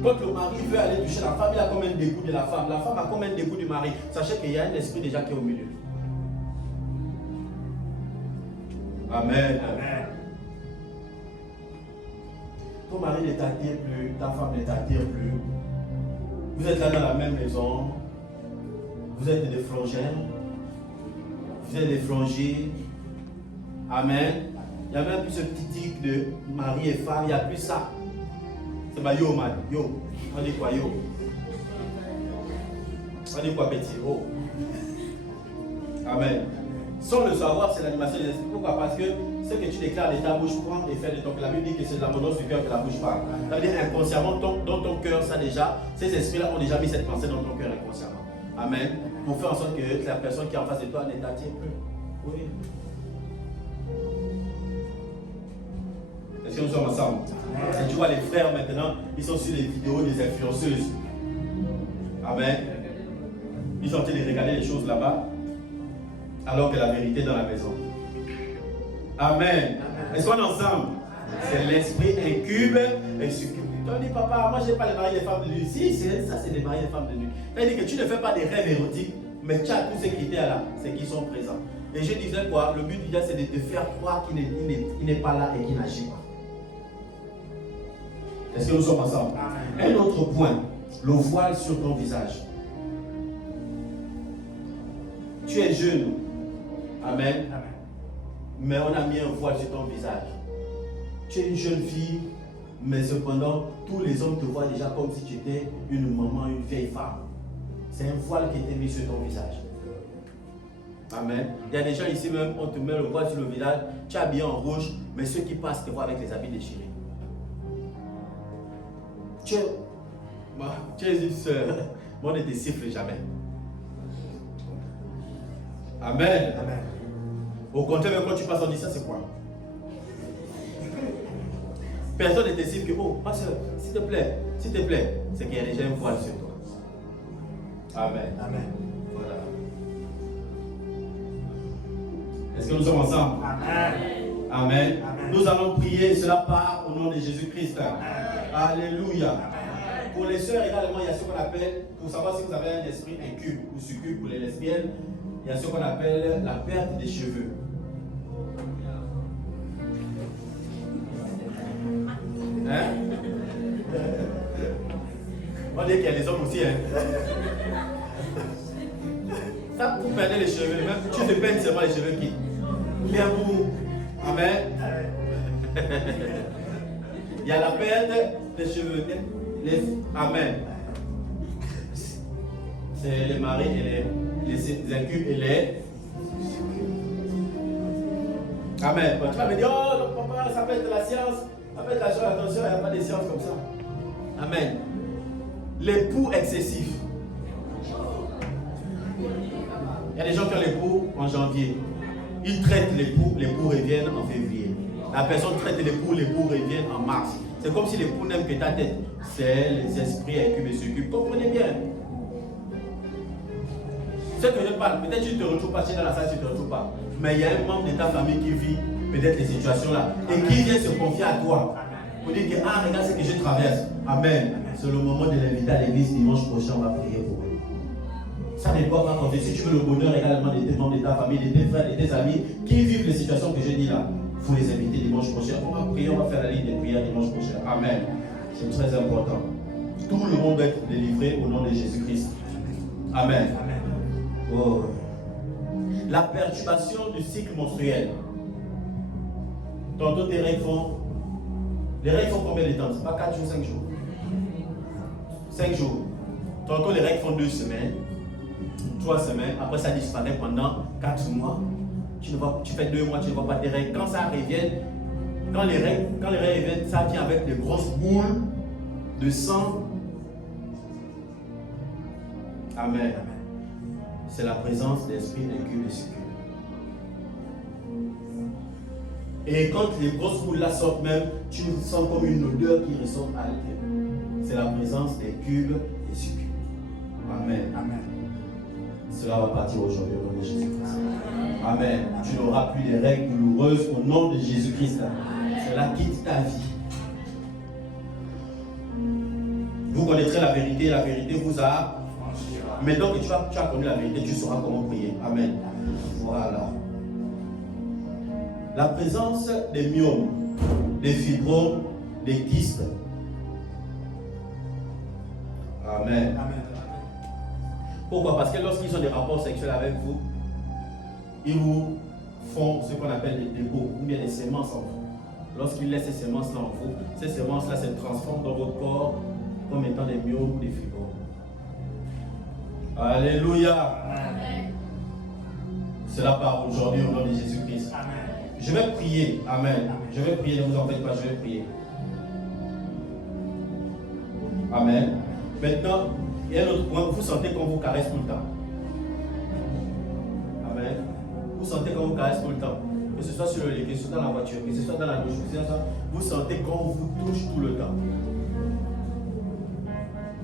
veut aller toucher la femme, il a combien de dégoût de la femme a combien de dégoût du mari. Sachez qu'il y a un esprit déjà qui est au milieu. Amen. Amen. Ton mari ne t'attire plus, ta femme ne t'attire plus. Vous êtes là dans la même maison. Vous êtes des frangins. Vous êtes des frangés. Amen. Il n'y a même plus ce petit tic de mari et femme. Il n'y a plus ça. C'est pas yo, man. Yo. On dit quoi, yo? On dit quoi, petit? Oh. Amen. Sans le savoir, c'est l'animation des esprits. Pourquoi? Parce que ce que tu déclares de ta bouche prend effet de ton cœur. La Bible dit que c'est l'abondance du cœur que la bouche parle. Ça veut dire inconsciemment, dans ton cœur, ça déjà, ces esprits-là ont déjà mis cette pensée dans ton cœur inconsciemment. Amen. Pour faire en sorte que la personne qui est en face de toi ne t'attire plus. Oui. Est-ce que nous sommes ensemble? Et tu vois les frères maintenant, ils sont sur les vidéos des influenceuses. Amen. Ils sont en train de regarder les choses là-bas, alors que la vérité est dans la maison. Amen. Est-ce qu'on est ensemble? C'est l'esprit incube et succube. Tu dis, papa, moi je n'ai pas les maris des femmes de nuit. Si, ça c'est des maris des femmes de nuit. C'est-à-dire que tu ne fais pas des rêves érotiques, mais tu as tous ces critères-là, c'est qu'ils sont présents. Et je disais quoi? Le but du diable, c'est de te faire croire qu'il n'est pas là et qu'il n'agit pas. Est-ce que nous sommes ensemble? Un autre point, le voile sur ton visage. Tu es jeune. Amen. Mais on a mis un voile sur ton visage. Tu es une jeune fille, mais cependant, tous les hommes te voient déjà comme si tu étais une maman, une vieille femme. C'est un voile qui était mis sur ton visage. Amen. Il y a des gens ici même, on te met le voile sur le visage, tu es habillé en rouge, mais ceux qui passent te voient avec les habits déchirés. Tu es une soeur, mais on ne te siffle jamais. Amen. Amen. Au contraire, quand tu passes, on dit ça, c'est quoi? Personne ne te siffle que, oh, ma soeur, s'il te plaît, c'est qu'il y a déjà un voile sur toi. Amen. Amen. Voilà. Est-ce que nous sommes ensemble? Amen. Amen. Amen. Nous allons prier, cela part au nom de Jésus-Christ. Alléluia. Amen. Pour les sœurs également, il y a ce qu'on appelle, pour savoir si vous avez un esprit incube ou succube pour les lesbiennes, il y a ce qu'on appelle la perte des cheveux. Hein? On dit qu'il y a des hommes aussi, hein? Ça, vous perdez les cheveux, même tu te peignes seulement les cheveux qui. Bien vous. Amen. Il y a la perte des cheveux. Amen. C'est les maris et les incubes et les. Amen. Bon, tu vas me dire, oh non, papa, ça peut être la science. Ça peut être la chose, attention, il n'y a pas de science comme ça. Amen. L'époux excessif. Il y a des gens qui ont l'époux en janvier. Ils traitent l'époux reviennent en février. La personne traite l'époux reviennent en mars. C'est comme si l'époux n'aime que ta tête. C'est les esprits incubes et succubes. Comprenez bien. Ce que je parle, peut-être tu ne te retrouves pas, tu es dans la salle, tu ne te retrouves pas. Mais il y a un membre de ta famille qui vit peut-être les situations là et qui vient se confier à toi. Pour dire que, ah, regarde ce que je traverse. Amen. C'est le moment de l'inviter à l'église dimanche prochain, on va prier pour eux. Ça ne doit pas compter. Si tu veux le bonheur également de tes membres de ta famille, de tes frères, de tes amis qui vivent les situations que je dis là, il faut les inviter dimanche prochain. On va prier, on va faire la ligne de prière dimanche prochain. Amen. C'est très important. Tout le monde doit être délivré au nom de Jésus-Christ. Amen. Oh. La perturbation du cycle menstruel. Tantôt tes règles font. Les règles font combien de temps? C'est pas 4 jours, 5 jours. 5 jours. Tantôt les règles font 2 semaines, 3 semaines. Après ça disparaît pendant 4 mois. Tu fais 2 mois, tu ne vois pas tes règles. Quand ça revient, quand les règles reviennent, ça vient avec des grosses boules de sang. Amen. C'est la présence d'esprit incubes et succubes. Et quand les grosses boules là sortent même, tu sens comme une odeur qui ressort à l'intérieur. C'est la présence des cubes et succubes. Amen. Amen. Cela va partir aujourd'hui au nom de Jésus-Christ. Amen. Tu n'auras plus de règles douloureuses au nom de Jésus-Christ. Cela quitte ta vie. Vous connaîtrez la vérité vous a. Maintenant que tu as connu la vérité, tu sauras comment prier. Amen. Voilà. La présence des myomes, des fibromes, des kystes. Amen. Amen. Pourquoi? Parce que lorsqu'ils ont des rapports sexuels avec vous, ils vous font ce qu'on appelle des dépôts ou bien des sémences en vous. Lorsqu'ils laissent ces sémences-là en vous, ces sémences-là se transforment dans votre corps comme étant des myomes ou des fibromes. Alléluia. Amen. Cela part aujourd'hui au nom de Jésus-Christ. Amen. Je vais prier. Amen. Amen. Je vais prier, ne vous en faites pas, je vais prier. Amen. Maintenant, il y a un autre point, vous sentez qu'on vous caresse tout le temps. Amen. Vous sentez qu'on vous caresse tout le temps. Que ce soit sur le lit, que ce soit dans la voiture, que ce soit dans la douche, vous sentez qu'on vous touche tout le temps.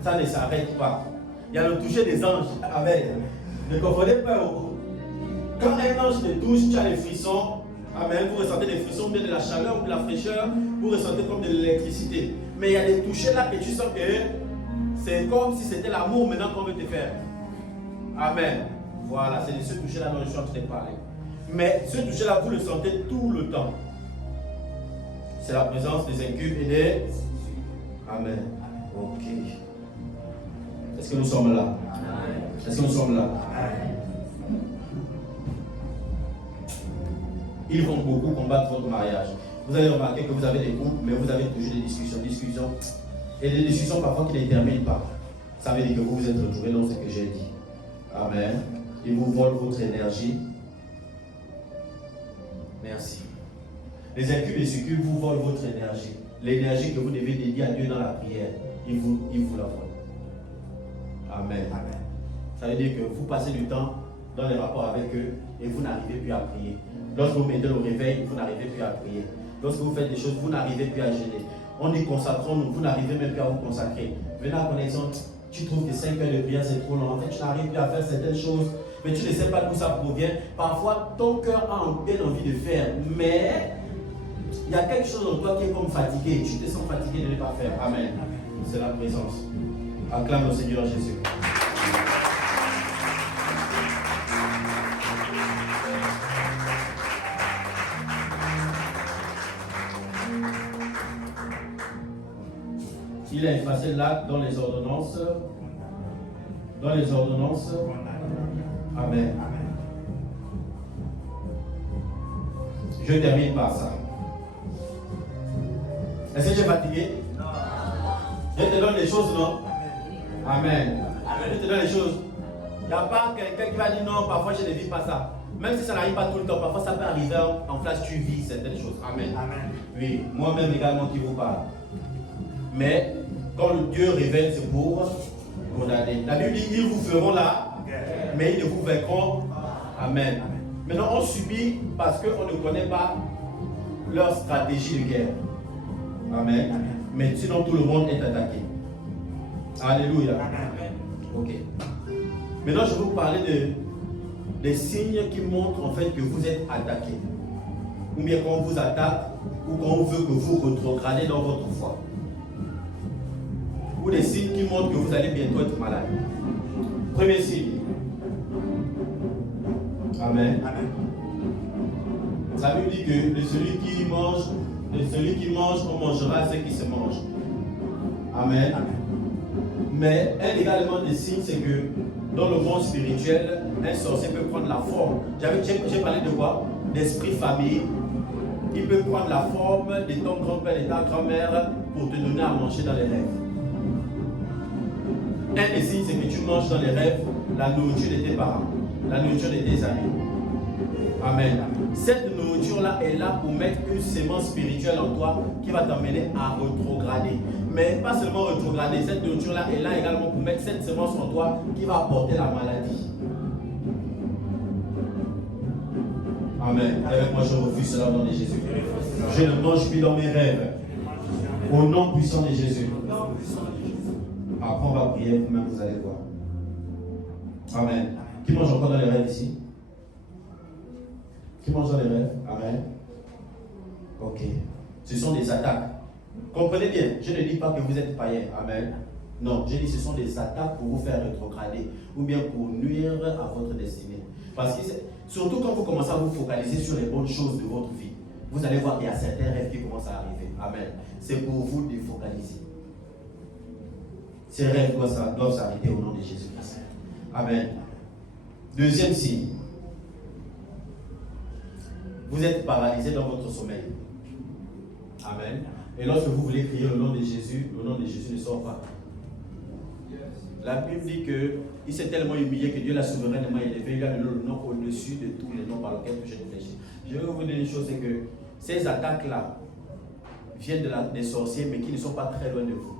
Ça ne s'arrête pas. Il y a le toucher des anges avec. Ne comprenez pas. Quand un ange te touche, tu as des frissons. Amen. Vous ressentez des frissons, bien de la chaleur ou de la fraîcheur. Vous ressentez comme de l'électricité. Mais il y a des touchés là que tu sens que c'est comme si c'était l'amour maintenant qu'on veut te faire. Amen. Voilà, c'est de ce toucher là dont je suis en train de parler. Mais ce toucher là, vous le sentez tout le temps. C'est la présence des incubes et des. Amen. Ok. Est-ce que nous sommes là? Est-ce que nous sommes là? Ils vont beaucoup combattre votre mariage. Vous allez remarquer que vous avez des couples, mais vous avez toujours des discussions. Et des discussions parfois qui ne terminent pas. Ça veut dire que vous vous êtes retrouvés dans ce que j'ai dit. Amen. Ils vous volent votre énergie. Merci. Les incubes et succubes vous volent votre énergie. L'énergie que vous devez dédier à Dieu dans la prière, ils vous la volent. Amen. Amen. Ça veut dire que vous passez du temps dans les rapports avec eux et vous n'arrivez plus à prier. Lorsque vous mettez le réveil, vous n'arrivez plus à prier. Lorsque vous faites des choses, vous n'arrivez plus à gêner. On dit consacrons-nous, vous n'arrivez même plus à vous consacrer. Venez à la connexion, tu trouves que 5 heures de prière c'est trop long. En fait, tu n'arrives plus à faire certaines choses, mais tu ne sais pas d'où ça provient. Parfois, ton cœur a bien envie de faire, mais il y a quelque chose en toi qui est comme fatigué. Tu te sens fatigué de ne pas faire. Amen. C'est la présence. Acclame le Seigneur Jésus. Il a effacé l'acte dans les ordonnances. Dans les ordonnances. Amen. Je termine par ça. Est-ce que tu es fatigué? Non. Je te donne les choses, non? Amen. Je te donne les choses. Il n'y a pas quelqu'un qui va dire non, parfois je ne vis pas ça. Même si ça n'arrive pas tout le temps, parfois ça peut arriver en flash, tu vis certaines choses. Amen. Oui, moi-même également qui vous parle. Mais quand le Dieu révèle, c'est pour condamner. La Bible dit, ils vous feront là, mais ils ne vous vaincront. Amen. Maintenant, on subit parce qu'on ne connaît pas leur stratégie de guerre. Amen. Mais sinon, tout le monde est attaqué. Alléluia. Ok. Maintenant, je vais vous parler des signes qui montrent en fait que vous êtes attaqué. Ou bien quand on vous attaque, ou quand on veut que vous rétrogradez dans votre foi. Ou des signes qui montrent que vous allez bientôt être malade. Premier signe. Amen. La Bible dit que de celui qui mange, on mangera ce qui se mange. Amen. Mais un également des signes, c'est que dans le monde spirituel, un sorcier peut prendre la forme. J'ai parlé de quoi? D'esprit famille. Il peut prendre la forme de ton grand-père et ta grand-mère pour te donner à manger dans les rêves. Un des signes, c'est que tu manges dans les rêves la nourriture de tes parents, la nourriture de tes amis. Amen. Cette nourriture-là est là pour mettre une sémence spirituelle en toi qui va t'amener à rétrograder. Mais pas seulement rétrograder, cette nourriture-là est là également pour mettre cette sémence en toi qui va apporter la maladie. Amen. Avec moi, je refuse cela au nom de Jésus. Je ne mange plus dans mes rêves. Au nom puissant de Jésus. Après, on va prier, vous-même, vous allez voir. Amen. Qui mange encore dans les rêves ici? Qui mange dans les rêves? Amen. Ok. Ce sont des attaques. Comprenez bien, je ne dis pas que vous êtes païen. Amen. Non, je dis ce sont des attaques pour vous faire rétrograder ou bien pour nuire à votre destinée. Parce que surtout quand vous commencez à vous focaliser sur les bonnes choses de votre vie, vous allez voir qu'il y a certains rêves qui commencent à arriver. Amen. C'est pour vous défocaliser. Ces rêves doivent s'arrêter au nom de Jésus-Christ. Amen. Deuxième signe. Vous êtes paralysé dans votre sommeil. Amen. Et lorsque vous voulez crier le nom de Jésus, le nom de Jésus ne sort pas. La Bible dit qu'il s'est tellement humilié que Dieu l'a souverainement élevé. Il a donné le nom au-dessus de tous les noms par lesquels je réfléchis. Je vais vous dire une chose, c'est que ces attaques-là viennent des sorciers, mais qui ne sont pas très loin de vous.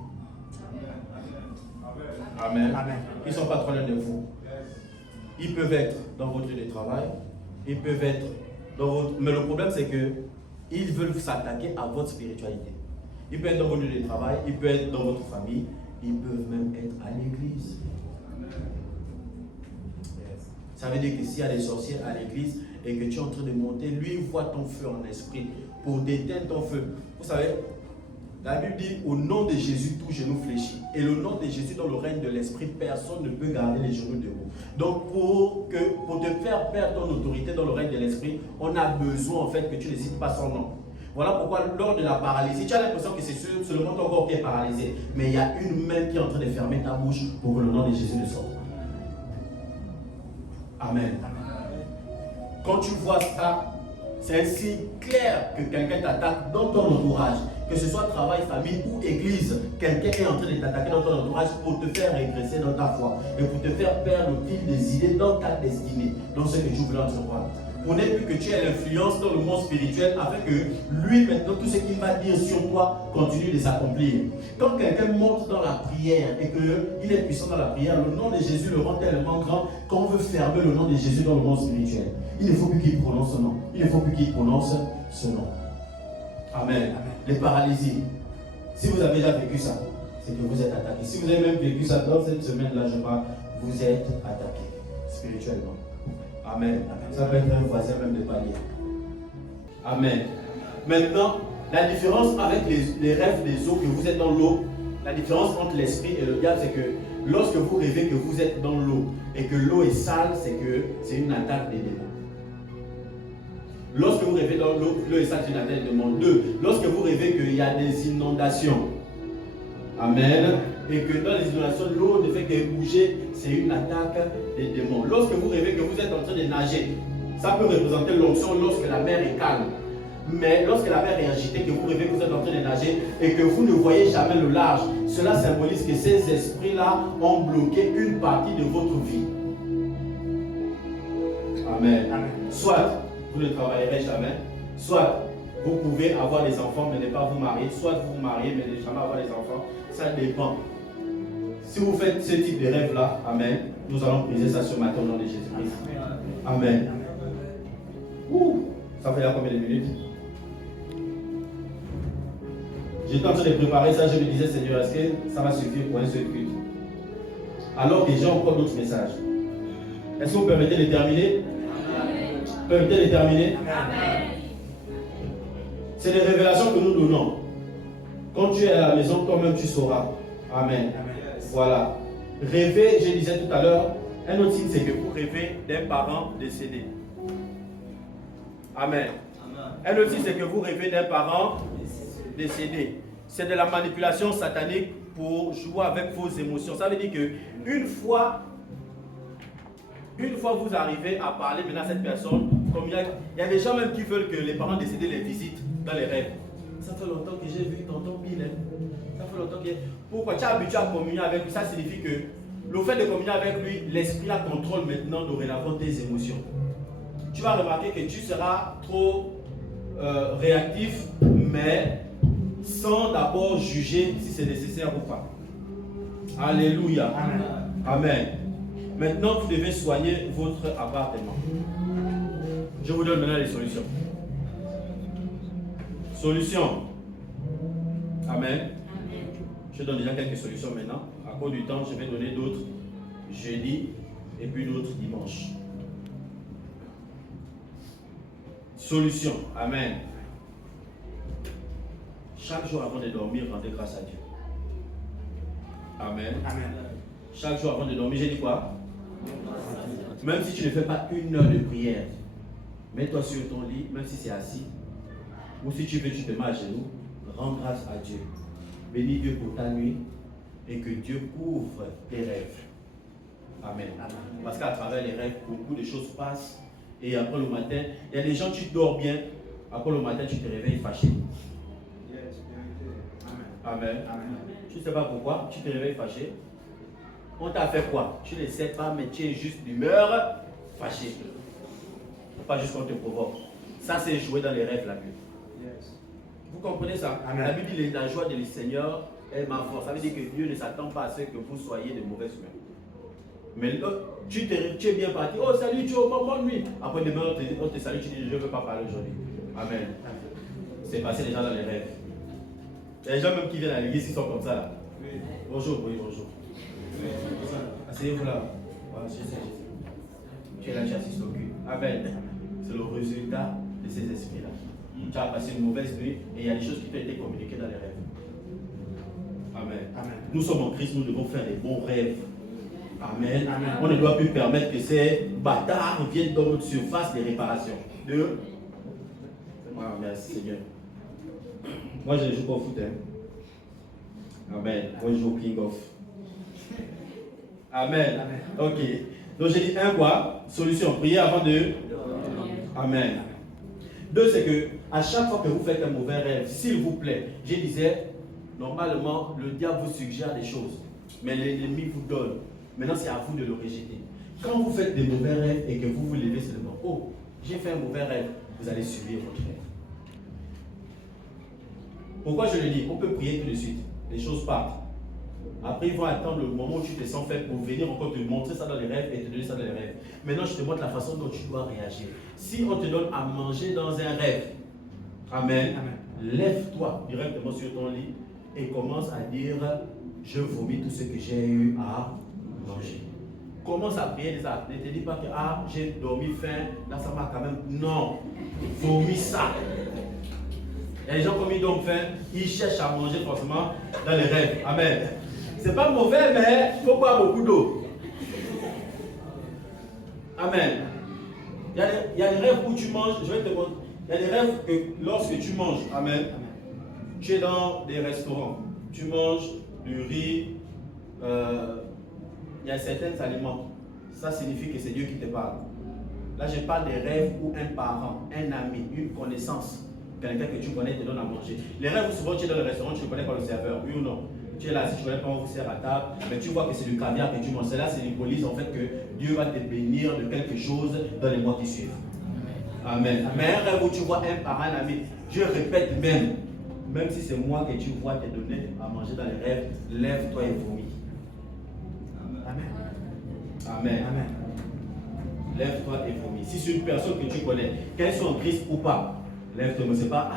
Amen. Ils ne sont pas très loin de vous. Ils peuvent être dans votre lieu de travail, ils peuvent être dans votre... Mais le problème, c'est qu'ils veulent s'attaquer à votre spiritualité. Ils peuvent être dans votre lieu de travail, ils peuvent être dans votre famille, ils peuvent même être à l'église. Ça veut dire que s'il y a des sorciers à l'église et que tu es en train de monter, lui voit ton feu en esprit pour déteindre ton feu. Vous savez, la Bible dit au nom de Jésus, tout genou fléchit. Et le nom de Jésus dans le règne de l'esprit, personne ne peut garder les genoux debout. Donc pour te faire perdre ton autorité dans le règne de l'esprit, on a besoin en fait que tu ne cites pas son nom. Voilà pourquoi lors de la paralysie, tu as l'impression que c'est seulement ton corps qui est paralysé. Mais il y a une main qui est en train de fermer ta bouche pour que le nom de Jésus ne sorte pas. Amen. Quand tu vois ça, c'est un signe clair que quelqu'un t'attaque dans ton entourage. Que ce soit travail, famille ou église, quelqu'un est en train de t'attaquer dans ton entourage pour te faire régresser dans ta foi et pour te faire perdre le fil des idées dans ta destinée, dans ce que tu voulais entreprendre. Pour ne plus que tu aies l'influence dans le monde spirituel afin que lui, maintenant, tout ce qu'il va dire sur toi, continue de s'accomplir. Quand quelqu'un monte dans la prière et qu'il est puissant dans la prière, le nom de Jésus le rend tellement grand qu'on veut fermer le nom de Jésus dans le monde spirituel. Il ne faut plus qu'il prononce ce nom. Il ne faut plus qu'il prononce ce nom. Amen. Les paralysies. Si vous avez déjà vécu ça, c'est que vous êtes attaqué. Si vous avez même vécu ça dans cette semaine-là, je crois, vous êtes attaqué spirituellement. Amen. Ça peut être un voisin même de palier. Amen. Maintenant, la différence avec les rêves des eaux, que vous êtes dans l'eau, la différence entre l'esprit et le diable, c'est que lorsque vous rêvez que vous êtes dans l'eau et que l'eau est sale, c'est une attaque des démons. Lorsque vous rêvez dans l'eau est sale, c'est une attaque des démons. 2. Lorsque vous rêvez qu'il y a des inondations, Amen. Et que dans les inondations, l'eau ne fait que bouger, c'est une attaque des démons. Lorsque vous rêvez que vous êtes en train de nager, ça peut représenter l'onction lorsque la mer est calme. Mais lorsque la mer est agitée, que vous rêvez que vous êtes en train de nager et que vous ne voyez jamais le large, cela symbolise que ces esprits-là ont bloqué une partie de votre vie. Amen. Amen. Soit vous ne travaillerez jamais, soit vous pouvez avoir des enfants mais ne pas vous marier, soit vous vous mariez mais ne jamais avoir des enfants. Ça dépend. Si vous faites ce type de rêve-là, amen, nous allons briser ça ce matin au nom de Jésus-Christ. Amen. Ouh, ça fait là combien de minutes? J'étais en train de préparer ça, je me disais, Seigneur, est-ce que ça va suffire pour un seul culte? Alors que j'ai encore d'autres messages. Est-ce que vous permettez de terminer? Permettez de terminer? C'est des révélations que nous donnons. Quand tu es à la maison, toi-même tu sauras. Amen. Voilà. Rêver, je disais tout à l'heure, un autre signe, c'est que vous rêvez d'un parent décédé. Amen. Un autre signe, c'est que vous rêvez d'un parent décédé. C'est de la manipulation satanique pour jouer avec vos émotions. Ça veut dire que une fois vous arrivez à parler maintenant à cette personne, comme il y a des gens même qui veulent que les parents décédés les visitent dans les rêves. Ça fait longtemps que j'ai vu tonton Bill. Ça fait longtemps que... Pourquoi tu es habitué à communier avec lui? Ça signifie que le fait de communier avec lui, l'esprit la contrôle maintenant dorénavant tes émotions. Tu vas remarquer que tu seras trop réactif, mais sans d'abord juger si c'est nécessaire ou pas. Alléluia. Amen. Amen. Maintenant, vous devez soigner votre appartement. Je vous donne maintenant les solutions. Solution. Amen. Je donne déjà quelques solutions maintenant. À cause du temps, je vais donner d'autres jeudi et puis d'autres dimanche. Solution. Amen. Chaque jour avant de dormir, rendez grâce à Dieu. Amen. Amen. Chaque jour avant de dormir, j'ai dit quoi? Même si tu ne fais pas 1 heure de prière, mets-toi sur ton lit, même si c'est assis. Ou si tu veux, tu te mets à genoux. Rends grâce à Dieu. Bénis Dieu pour ta nuit et que Dieu couvre tes rêves. Amen. Parce qu'à travers les rêves, beaucoup de choses passent. Et après le matin, il y a des gens, tu dors bien. Après le matin, tu te réveilles fâché. Amen. Amen. Tu ne sais pas pourquoi, tu te réveilles fâché. On t'a fait quoi? Tu ne sais pas, mais tu es juste d'humeur fâché. Pas juste qu'on te provoque. Ça, c'est jouer dans les rêves, la Bible. Vous comprenez ça? Amen. La Bible dit la joie du Seigneur est ma force. Ça veut dire que Dieu ne s'attend pas à ce que vous soyez de mauvaises humeurs. Mais là, tu es bien parti. Oh, salut, tu es au bonne nuit. Après demain, on te salue, tu dis je ne veux pas parler aujourd'hui. Amen. C'est passé déjà dans les rêves. Il y a des gens même qui viennent à l'église qui sont comme ça là. Oui. Bonjour, oui, bonjour. Oui. Asseyez-vous là. Voilà, je sais. Tu es là, tu assistes au culte. Amen. C'est le résultat de ces esprits-là. Tu as passé une mauvaise nuit et il y a des choses qui t'ont été communiquées dans les rêves. Amen. Amen. Nous sommes en Christ, nous devons faire des bons rêves. Amen. Amen. On ne doit plus permettre que ces bâtards viennent dans notre surface des réparations. Ah, merci Seigneur. Moi je ne joue pas au foot. Hein. Amen. Moi je joue au King of. Amen. Amen. Ok. Donc j'ai dit quoi? Solution. Priez avant de. Amen. 2, c'est que à chaque fois que vous faites un mauvais rêve, s'il vous plaît, je disais, normalement, le diable vous suggère des choses, mais l'ennemi vous donne. Maintenant, c'est à vous de le rejeter. Quand vous faites des mauvais rêves et que vous vous levez seulement, oh, j'ai fait un mauvais rêve, vous allez subir votre rêve. Pourquoi je le dis? On peut prier tout de suite, les choses partent. Après, ils vont attendre le moment où tu te sens fait pour venir encore te montrer ça dans les rêves et te donner ça dans les rêves. Maintenant, je te montre la façon dont tu dois réagir. Si on te donne à manger dans un rêve, amen, amen. Lève-toi directement sur ton lit et commence à dire, je vomis tout ce que j'ai eu à manger. Commence à prier ça. Ne te dis pas que j'ai dormi faim, là ça m'a quand même. Non, vomis ça. Il y a des gens comme ils dorment faim, ils cherchent à manger forcément dans les rêves. Amen. C'est pas mauvais, mais il faut boire beaucoup d'eau. Amen. Il y a des rêves où tu manges, je vais te montrer. Il y a des rêves que lorsque tu manges, amen, tu es dans des restaurants, tu manges du riz, il y a certains aliments. Ça signifie que c'est Dieu qui te parle. Là, je parle des rêves où un parent, un ami, une connaissance, quelqu'un que tu connais te donne à manger. Les rêves où souvent tu es dans le restaurant, tu ne connais pas le serveur, oui ou non? Tu es là, si tu ne connais pas, on vous sert à table, mais tu vois que c'est du caviar que tu manges. Cela symbolise en fait que Dieu va te bénir de quelque chose dans les mois qui suivent. Amen. Mais un rêve où tu vois un parent, un ami, je répète même si c'est moi que tu vois te donner à manger dans les rêves, lève-toi et vomis. Amen. Amen. Amen. Lève-toi et vomis. Si c'est une personne que tu connais, qu'elle soit en Christ ou pas, lève-toi, mais c'est pas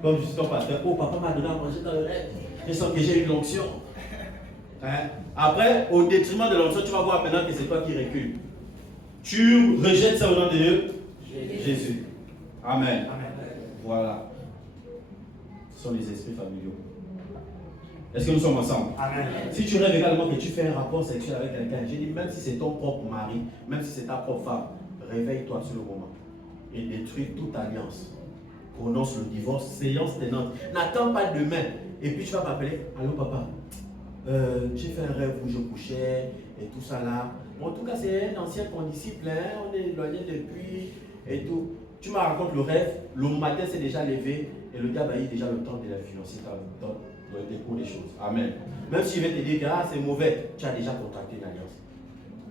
comme je suis ton pasteur, oh papa m'a donné à manger dans le rêve, je sens que j'ai eu l'onction. Hein? Après, au détriment de l'onction, tu vas voir maintenant que c'est toi qui recules. Tu rejettes ça au nom de Dieu. Jésus. Amen. Amen. Voilà. Ce sont les esprits familiaux. Est-ce que nous sommes ensemble? Amen. Si tu rêves également que tu fais un rapport sexuel avec quelqu'un, j'ai dit même si c'est ton propre mari, même si c'est ta propre femme, réveille-toi sur le moment et détruis toute alliance. Prononce le divorce, séance tenante. N'attends pas demain. Et puis tu vas m'appeler. Allô papa, j'ai fait un rêve où je couchais et tout ça là. En tout cas, c'est un ancien condisciple, hein? On est éloigné depuis et tout. Tu me racontes le rêve, le matin c'est déjà levé et le diable a eu déjà le temps de l'influencer dans le décours des choses. Amen. Même s'il va te dire que c'est mauvais, tu as déjà contracté une alliance.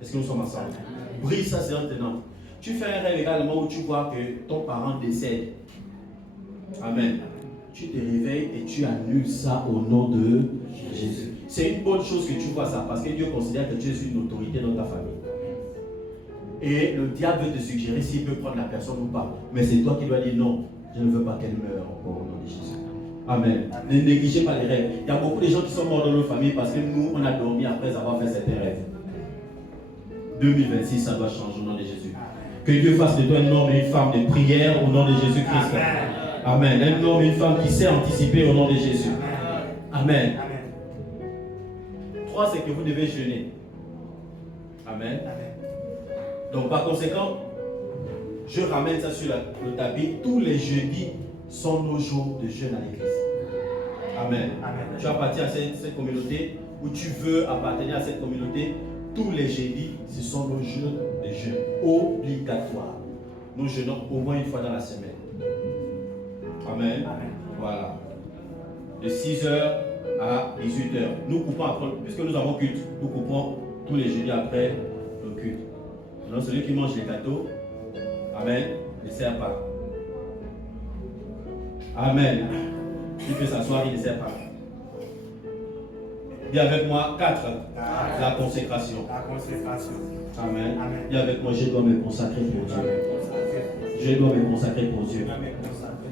Est-ce que nous sommes ensemble? Brise ça, c'est un tenant. Tu fais un rêve également où tu vois que ton parent décède. Amen. Tu te réveilles et tu annules ça au nom de Jésus. C'est une bonne chose que tu vois ça parce que Dieu considère que tu es une autorité dans ta famille. Et le diable veut te suggérer s'il peut prendre la personne ou pas. Mais c'est toi qui dois dire non, je ne veux pas qu'elle meure encore au nom de Jésus. Amen. Ne négligez pas les rêves. Il y a beaucoup de gens qui sont morts dans nos familles parce que nous, on a dormi après avoir fait certains rêves. 2026, ça doit changer au nom de Jésus. Que Dieu fasse de toi un homme et une femme de prière au nom de Jésus-Christ. Amen. Un homme et une femme qui sait anticiper au nom de Jésus. Amen. 3, c'est que vous devez jeûner. Amen. Donc par conséquent, je ramène ça sur le tapis. Tous les jeudis sont nos jours de jeûne à l'église. Amen. Tu appartiens à cette communauté ou tu veux appartenir à cette communauté. Tous les jeudis, ce sont nos jours de jeûne obligatoires. Nous jeûnons au moins une fois dans la semaine. Amen. Voilà. De 6h à 18h. Nous coupons après, puisque nous avons culte, nous coupons tous les jeudis après le culte. Donc celui qui mange les gâteaux, amen, ne sert pas. Amen. Il peut s'asseoir, il ne sert pas. Dis avec moi 4. La consécration. Amen. Dis avec moi, je dois me consacrer pour Dieu. Je dois me consacrer pour Dieu.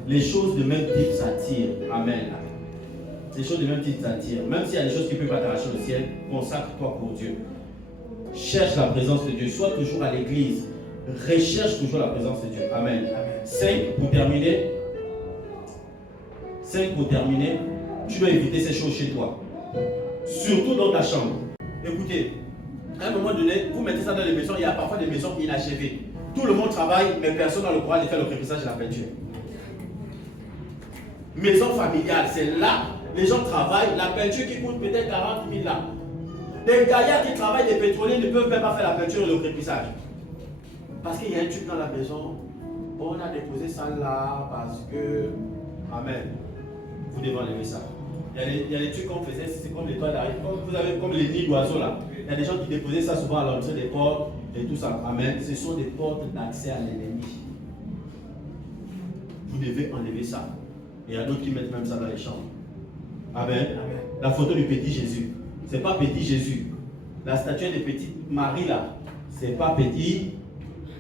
Les choses de même type s'attirent. Amen. Les choses de même type s'attirent. Même s'il y a des choses qui ne peuvent pas t'arracher au ciel, consacre-toi pour Dieu. Cherche la présence de Dieu. Sois toujours à l'église. Recherche toujours la présence de Dieu. Amen. 5 pour terminer. 5 pour terminer. Tu dois éviter ces choses chez toi. Surtout dans ta chambre. Écoutez, à un moment donné, vous mettez ça dans les maisons. Il y a parfois des maisons inachevées. Tout le monde travaille, mais personne n'a le courage de faire le crépissage et la peinture. Maison familiale, c'est là. Les gens travaillent, la peinture qui coûte peut-être 40 000 là. Des gaillards qui travaillent, des pétroliers ne peuvent même pas faire la peinture et le crépissage. Parce qu'il y a un truc dans la maison. On a déposé ça là parce que. Amen. Vous devez enlever ça. Il y a des trucs qu'on faisait, c'est comme les toits d'arrêt. Vous avez comme les nids d'oiseaux là. Il y a des gens qui déposaient ça souvent à l'entrée des portes et tout ça. Amen. Ce sont des portes d'accès à l'ennemi. Vous devez enlever ça. Et il y a d'autres qui mettent même ça dans les chambres. Amen. La photo du petit Jésus. Ce n'est pas petit Jésus. La statuette de petite Marie là. Ce n'est pas petit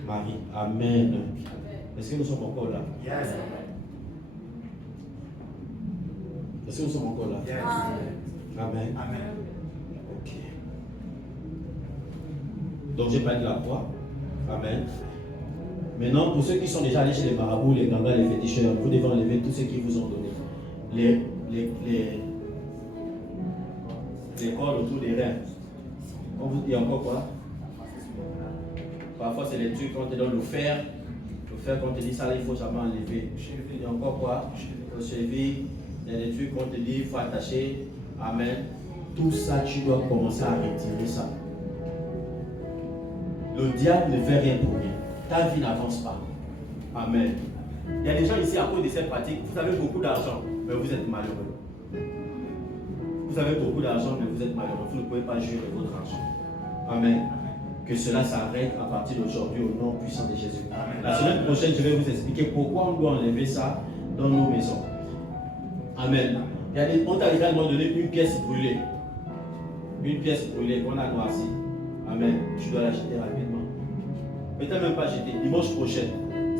Marie. Amen. Est-ce que nous sommes encore là? Yes. Est-ce que nous sommes encore là? Yes. Amen. Amen. Ok. Donc j'ai parlé de la croix. Amen. Maintenant, pour ceux qui sont déjà allés chez les marabouts, les gangas, les féticheurs, vous devez enlever tout ce qu'ils vous ont donné. Les cordes autour des reins. On vous dit encore quoi? Parfois c'est les trucs quand on te donne le fer. Le fer, quand on te dit ça, là, il faut jamais enlever. Il y a encore quoi? Le cheville. Il y a des trucs qu'on te dit, il faut attacher. Amen. Tout ça, tu dois commencer à retirer ça. Le diable ne fait rien pour rien. Ta vie n'avance pas. Amen. Il y a des gens ici, à cause de cette pratique, vous avez beaucoup d'argent, mais vous êtes malheureux. Vous avez beaucoup d'argent, mais vous êtes malheureux. Vous ne pouvez pas gérer votre argent. Amen. Que cela s'arrête à partir d'aujourd'hui au nom puissant de Jésus. La semaine prochaine, je vais vous expliquer pourquoi on doit enlever ça dans nos maisons. Amen. On t'a également donné une pièce brûlée. Une pièce brûlée qu'on a noircie. Amen. Tu dois la jeter rapidement. Peut-être même pas jeter. Dimanche prochain.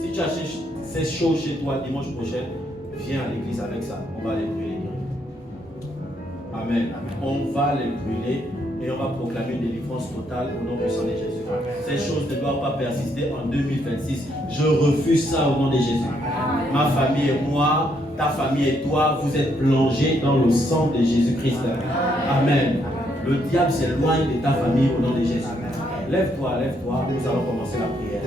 Si tu achètes ces choses chez toi dimanche prochain, viens à l'église avec ça. On va les brûler. Amen. On va les brûler et on va proclamer une délivrance totale au nom puissant de Jésus. Ces choses ne doivent pas persister en 2026. Je refuse ça au nom de Jésus. Ma famille et moi, ta famille et toi, vous êtes plongés dans le sang de Jésus-Christ. Amen. Le diable s'éloigne de ta famille au nom de Jésus. Lève-toi, nous allons commencer la prière.